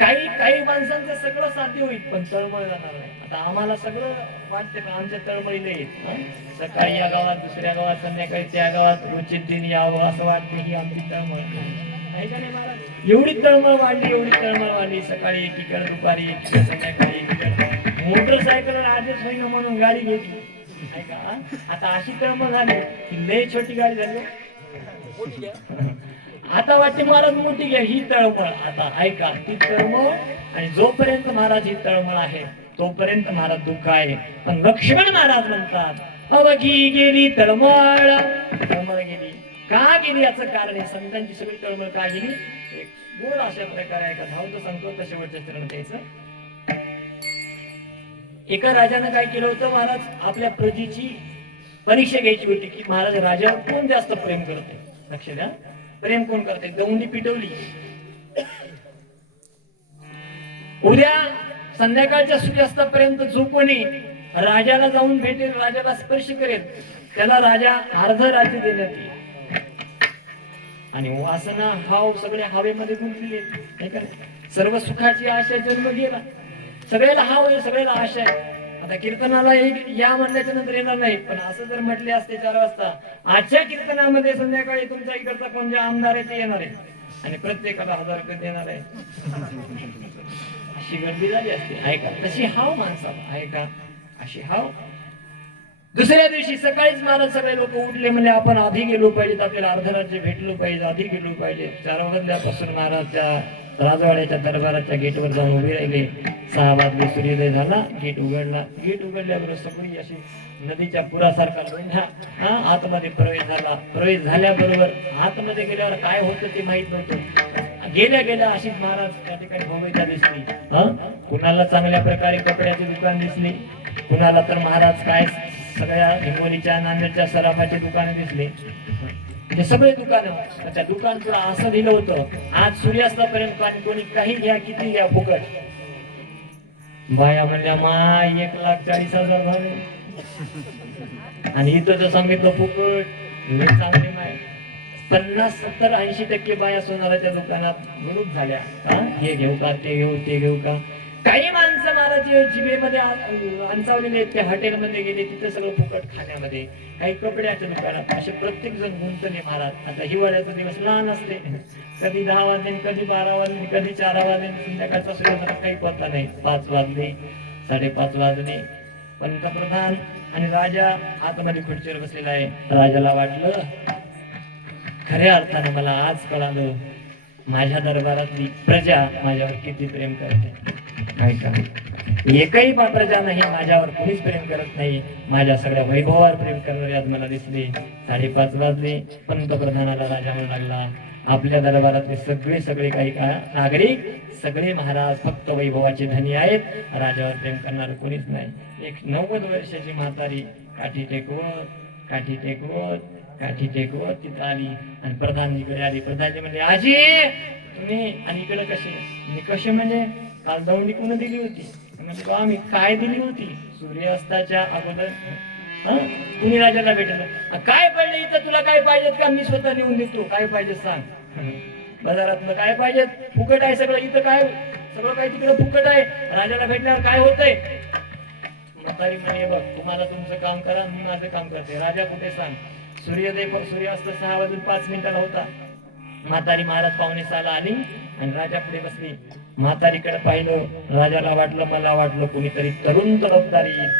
काही काही माणसांचं सगळं साध्य होईल पण तळमळ जाणार नाही. आता आम्हाला सगळं वाटते पण आमच्या तळमळीला येत. सकाळी या गावात, दुसऱ्या गावात, संध्याकाळी त्या गावात, रोजचे दिन यावं असं वाटते, ही आमची तळमळ आहे का नाही महाराज? एवढी तळमळ वाढली, एवढी तळमळ वाढली. सकाळी एकीकडे, दुपारी एकीकडे, संध्याकाळी एकीकडे. मोटरसायकल ऍडजस्ट होईन म्हणून गाडी घेतली. ऐका, आता अशी तळमळ झाली की लय छोटी गाडी झाली. आता वाटते महाराज मोठी घ्या, ही तळमळ. आता ऐका, ती तळमळ, आणि जोपर्यंत महाराज ही तळमळ आहे तोपर्यंत महाराज दुःख आहे. पण लक्ष्मण महाराज म्हणतात अवघी गेली तळमळ. तळमळ गेली का गेली याचं कारण आहे. संतांची सगळी तळमळ का गेली, एक गोड अशा प्रकारे आहे का, धावतो सांगतो तर शेवटच्या चरण द्यायचं. एका राजानं काय केलं होतं, महाराज आपल्या प्रजेची परीक्षा घ्यायची होती की महाराज राजावर कोण जास्त प्रेम करते. लक्ष द्या, प्रेम कोण करते. दौंडी पिटवली. उद्या संध्याकाळच्या सूर्यास्तापर्यंत जो कोणी राजाला जाऊन भेटेल, राजाला स्पर्श करेल, त्याला राजा अर्ध राज्य देण्यात येईल. आणि वासना हाव सगळे हवेमध्ये गुंतलेले. सर्व सुखाची आशा जन्म गेला. सगळ्याला हाव आहे, सगळ्याला आशा आहे. आता कीर्तनाला या म्हणल्याच्या नंतर येणार नाही, पण असं जर म्हटले असते 4 वाजता आजच्या कीर्तनामध्ये संध्याकाळी तुमच्या इकडचा कोण जे आमदार आहे ते येणार आहे आणि प्रत्येकाला 1000 रुपये देणार आहे, अशी गर्दी झाली असते. ऐका, तशी हाव माणसाला. ऐका, अशी हाव. दुसऱ्या दिवशी सकाळीच महाराज सगळे लोक उठले, म्हणजे आपण आधी गेलो पाहिजे, आपल्याला अर्धराज्य भेटलो पाहिजे, आधी गेलो पाहिजे. 4 वाजल्यापासून महाराजच्या राजवाड्याच्या दरबाराच्या गेटवर जाऊन उभे राहिले. 6 वाजले, सूर्योदय झाला, गेट उघडला. गेट उघडल्याबरोबर सगळी अशी नदीच्या पुरासारखा लोंढा आतमध्ये प्रवेश झाला. प्रवेश झाल्याबरोबर आतमध्ये गेल्यावर काय होतं ते माहित नव्हतं. गेल्या गेल्या अशीच महाराज त्या ठिकाणी भोवईता दिसली. कुणाला चांगल्या प्रकारे कपड्याचे दुकान दिसले, कुणाला तर महाराज काय सगळ्या हिंगोलीच्या, नांदेडच्या सराफाचे दुकाने दिसले. हे सगळे दुकानं. त्या दुकान पुढे असं लिहिलं होतं, आज सूर्यास्तापर्यंत कोणी काही घ्या, किती घ्या, फुकट. बाया म्हणल्या माय 1,40,000 झाले, आणि इथं तर सांगितलं फुकट. चांगले माय 50, 70, 80% बाया सोनाराच्या दुकानात ग्रुप झाल्या. हे घेऊ का, ते घेऊ, ते घेऊ का. काही माणसं महाराज जिभेमध्ये अंचावलेले ते हॉटेलमध्ये गेले, तिथे सगळं फुकट खाण्यामध्ये. काही कपड्याच्या दुकानात. असे प्रत्येक जण गुंतले महाराज. आता हिवाळ्याचा दिवस लहान असते, कधी 10 वाजले, कधी 12 वाजले, कधी 4 वाजले. संध्याकाळचा सूर्योदय काही पत्ता नाही. 5 वाजले, 5:30 वाजले. पंतप्रधान आणि राजा आतमध्ये खुर्चीवर बसलेला आहे. राजाला वाटलं खऱ्या अर्थाने मला आज कळालं माझ्या दरबारातली प्रजा माझ्यावर किती प्रेम करते. ऐका, एकही प्रजा नाही माझ्यावर कोणीच प्रेम करत नाही. माझ्या सगळ्या वैभवावर प्रेम करणारे आज मला दिसले. 5:30 वाजले. पंतप्रधानाला राजा म्हणू लागला, आपल्या दरबारातले सगळे काही का नागरिक सगळे महाराज फक्त वैभवाचे धनी आहेत, राजावर प्रेम करणार कोणीच नाही. एक 90 वर्षाची म्हातारी काठी टेकवत तिथं आली आणि प्रधानजीकडे आली. प्रधानजी म्हणजे आजी तुम्ही, आणि इकडे कसे म्हणजे काल दौंडी कोण दिली होती. म्हणजे आम्ही काय दिली होती, सूर्यास्ताच्या अगोदर कुणी राजाला भेटलं. काय पडले इथं, तुला काय पाहिजेत का, मी स्वतः लिहून देतो, काय पाहिजे सांग. बाजारातलं काय पाहिजे, फुकट आहे सगळं इथं, काय सगळं काय तिकडे फुकट आहे. राजाला भेटल्यावर काय होतंय. म्हातारी म्हणे बघ, तुम्हाला तुमचं काम करा, मी माझं काम करते. राजा कुठे सांग. सूर्यास्त 6:05 होता. म्हातारी महाराज 5:45 आली आणि राजा पुढे बसली. म्हातारीकडे पाहिलं. राजाला वाटलं, मला वाटलं कोणीतरी तरुण तडफदार येईल.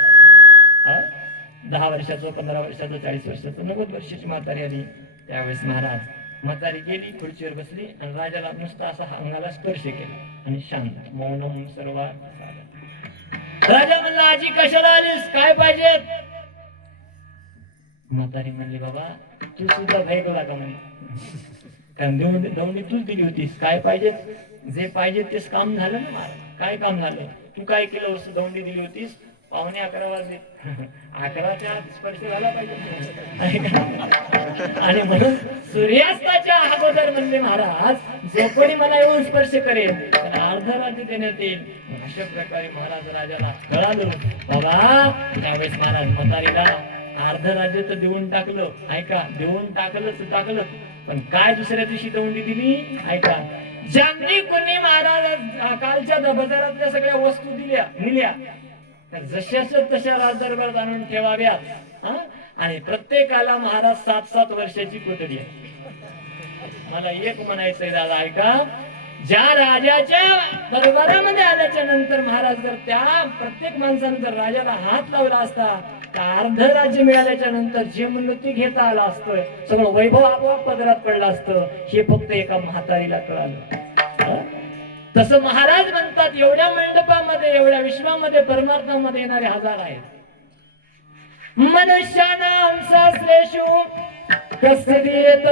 10 वर्षाचं, 15 वर्षाचं, 40 वर्षाचं, 90 वर्षाची म्हातारी आली. त्यावेळेस महाराज म्हातारी गेली, खुर्चीवर बसली आणि राजाला नुसता असा अंगाला स्पर्श केला आणि शांत मौनम सर्व. राजा म्हणला, आजी कशाला आलीस, काय पाहिजे. म्हातारी म्हणली, बाबा तू सुद्धा भैगला का म्हणे, कारण दौंडी तूच दिली होतीस, काय पाहिजे. जे पाहिजे तेच काम झालं ना महाराज. काय काम झालं? तू काय केलं? वस्तू दौंडी दिली होतीस, 11:15 वाजले. 11च्या आत स्पर्श झाला पाहिजे. आणि म्हणून सूर्यास्ताच्या अगोदर म्हणजे महाराज जो कोणी मला येऊन स्पर्श करेल त्याला अर्ध राज्य देण्यात येईल. अशा प्रकारे महाराज राजाला कळालं. बाबा त्यावेळेस महाराज म्हातारीला अर्ध राज्य तर देऊन टाकलं, ऐका, देऊन टाकलं, पण काय दुसऱ्या दिवशी दौंडी दिली, ऐका. ज्यांनी कोणी महाराज कालच्या बाजारातल्या सगळ्या वस्तू नेल्या तर जशाच्या तशा राजदरबारात आणून ठेवाव्या. आणि प्रत्येकाला महाराज 7-7 वर्षाची कोठडी आहे. मला एक म्हणायचंय दादा, ऐका, ज्या राजाच्या दरबारामध्ये आल्याच्या नंतर महाराज जर त्या प्रत्येक माणसाने जर राजाला हात लावला असता तर अर्ध राज्य मिळाल्याच्या नंतर जे म्हणलं ते घेता आलं असतं, सगळं वैभव आपोआप पदरात पडलं असतं. हे फक्त एका म्हातारीला कळालं. तसं महाराज म्हणतात एवढ्या मंडपामध्ये, एवढ्या विश्वामध्ये, परमार्थामध्ये येणारे 1000 आहेत. मनुष्यानां सहस्रेषु कस्यचित्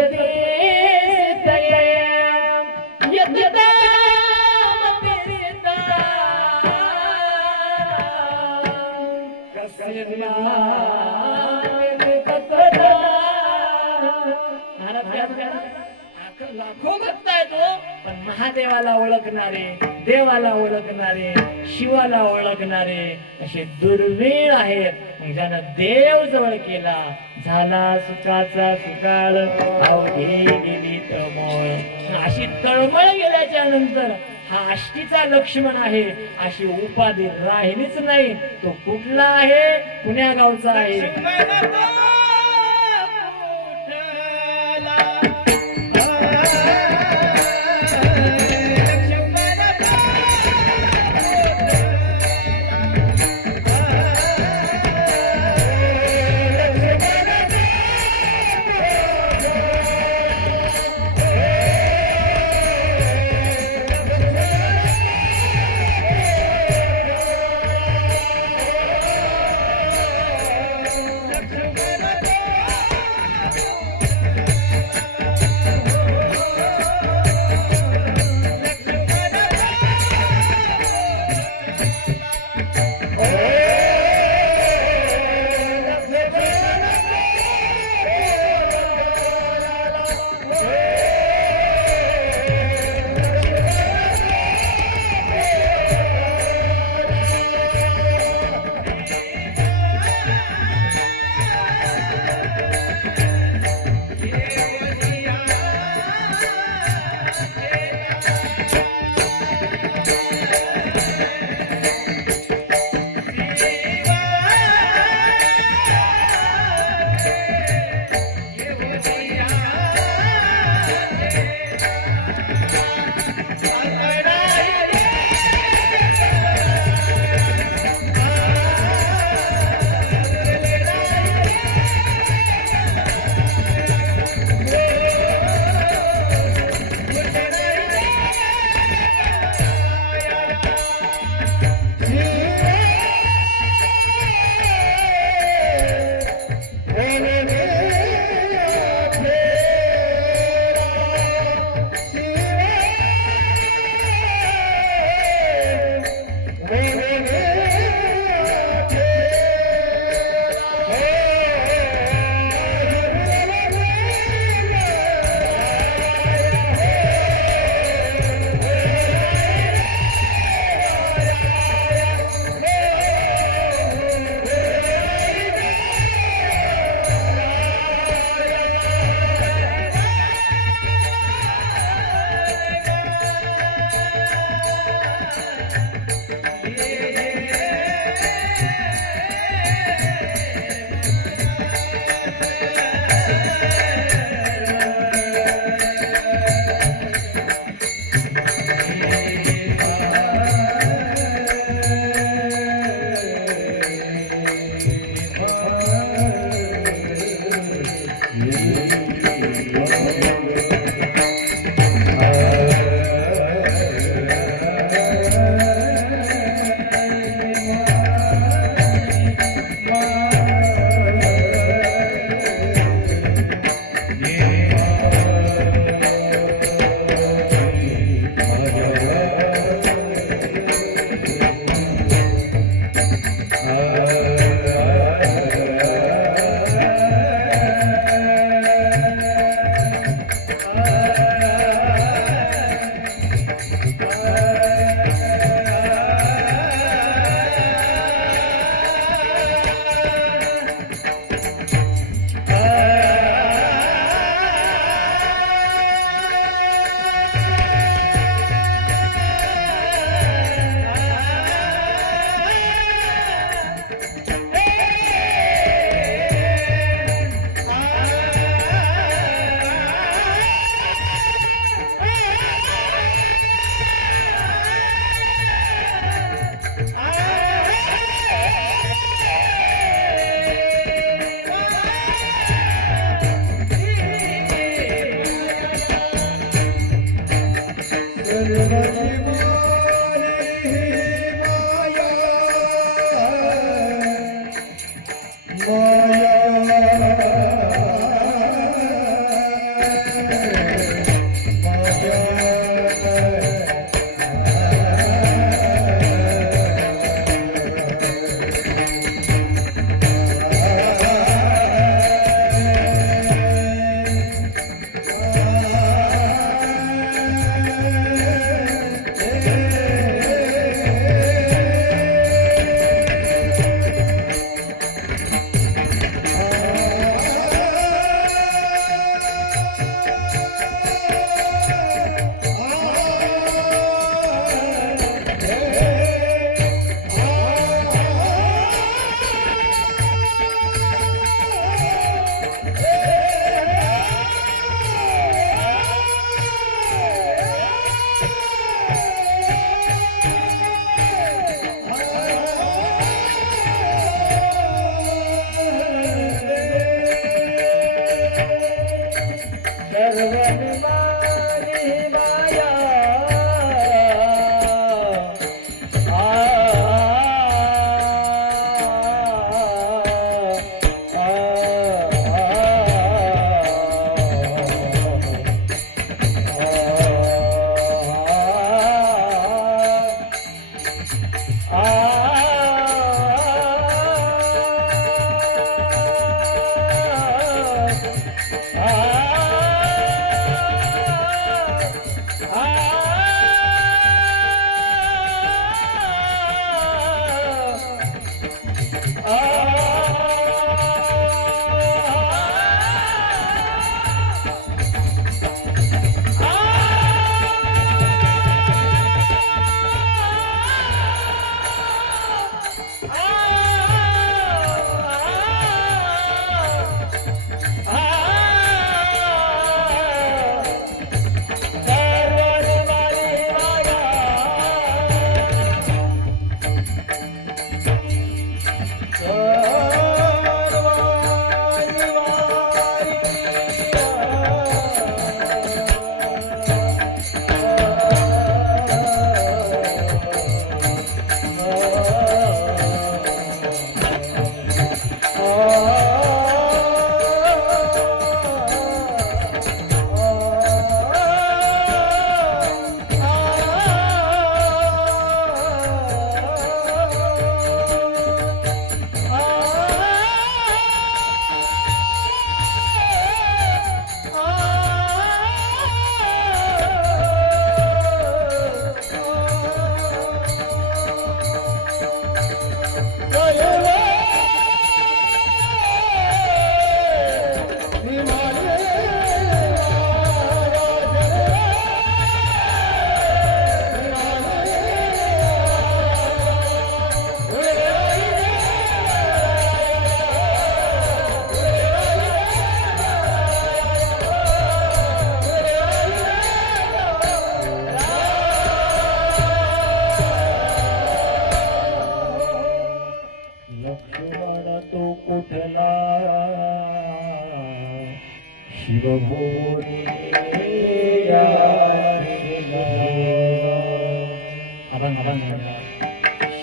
लाखो भक्त आहे तो, पण महादेवाला ओळखणारे, देवाला ओळखणारे, शिवाला ओळखणारे असे दुर्मिळ आहेत. ज्यानं देव जवळ केला झाला सुखाचा सुकाळ, अवघी गेली तळमळ. अशी तळमळ गेल्याच्या नंतर हा आष्टीचा लक्ष्मण आहे अशी उपाधी राहिलीच नाही. तो कुठला आहे? पुण्या गावचा आहे.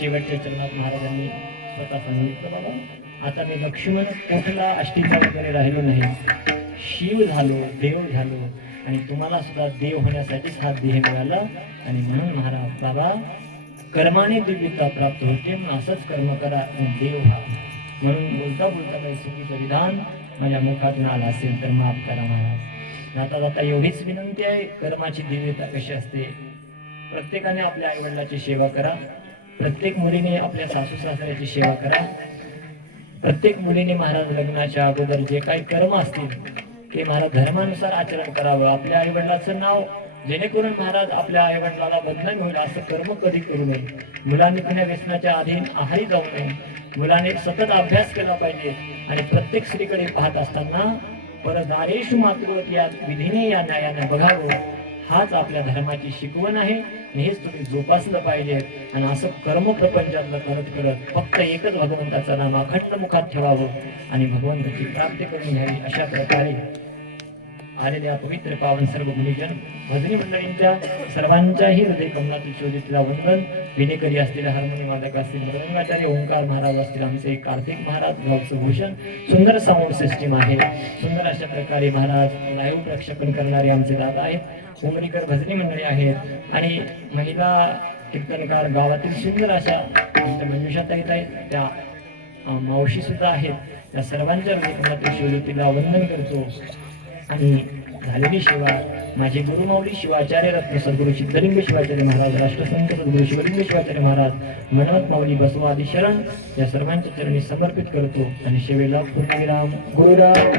शेवटच्या चरणात महाराजांनी स्वतः सांगितलं, बाबा आता मी लक्ष्मण कुठला अष्टीचा वगैरे राहिलो नाही, शिव झालो, देव झालो आणि तुम्हाला सुद्धा देव होण्यासाठीच हा देह मिळाला. आणि म्हणून महाराज बाबा कर्माने दिव्यता प्राप्त होते, म्हणून असंच कर्म करा देव व्हा. म्हणून बोलता बोलता काही चुकीचं विधान माझ्या मुखातून आलं असेल तर माफ करा महाराज. जाता जाता एवढीच विनंती आहे, कर्माची दिव्यता कशी असते, प्रत्येकाने आपल्या आईवडिलाची सेवा करा, प्रत्येक मुलीने आपल्या सासू सासऱ्याची सेवा करा, प्रत्येक मुलीने महाराज लग्नाच्या अगोदर जे काही कर्म असतील ते महाराज धर्मानुसार आचरण करावं. आपल्या आईवडिलाचं नाव जेणेकरून महाराज आपल्या आईवडिलाला बदनामी होईल असं कर्म कधी करू नये. मुलांनी पुण्या व्यसनाच्या अधीन आहारी जाऊ नये. मुलांनी सतत अभ्यास केला पाहिजे आणि प्रत्येक स्त्रीकडे पाहत असताना परदारेषु मातृवती या विधीने या न्यायाने बघावं, हाच आपल्या धर्माची शिकवण आहे. हेच तुम्ही जोपासलं पाहिजे आणि असं कर्म प्रपंचातलं करत करत फक्त एकच भगवंताचं नाम अखंड मुखात ठेवावं आणि भगवंताची प्राप्ती करून घ्यावी. अशा प्रकारे आलेल्या पवित्र पावन सर्व गुणीजन भजनी मंडळींच्या सर्वांच्याही हृदय कमलातील शोधितीला वंदन. विनेकरी असलेले हार्मोनियम वादक असतील मृदंगाचार्य ओंकार महाराज असतील आमचे कार्तिक महाराज गावचं भूषण. सुंदर साऊंड सिस्टीम आहे. सुंदर अशा प्रकारे महाराज लाईव्ह प्रक्षेपण करणारे आमचे दादा आहेत. उमरीकर भजनी मंडळी आहेत आणि महिला कीर्तनकार गावातील सुंदर अशा मंजुषात येत आहेत. त्या मावशी सुद्धा आहेत. त्या सर्वांच्या हृदय शिवज्योतीला वंदन करतो आणि झालेली सेवा माझे गुरुमाऊली शिवाचार्य रत्न सद्गुरू सिद्धलिंग शिवाचार्य महाराज, राष्ट्रसंत सद्गुरू शिवलिंग शिवाचार्य महाराज, मनवत माऊली बसवादी शरण या सर्वांच्या चरणी समर्पित करतो आणि सेवेला पूर्णविराम. गुरुराम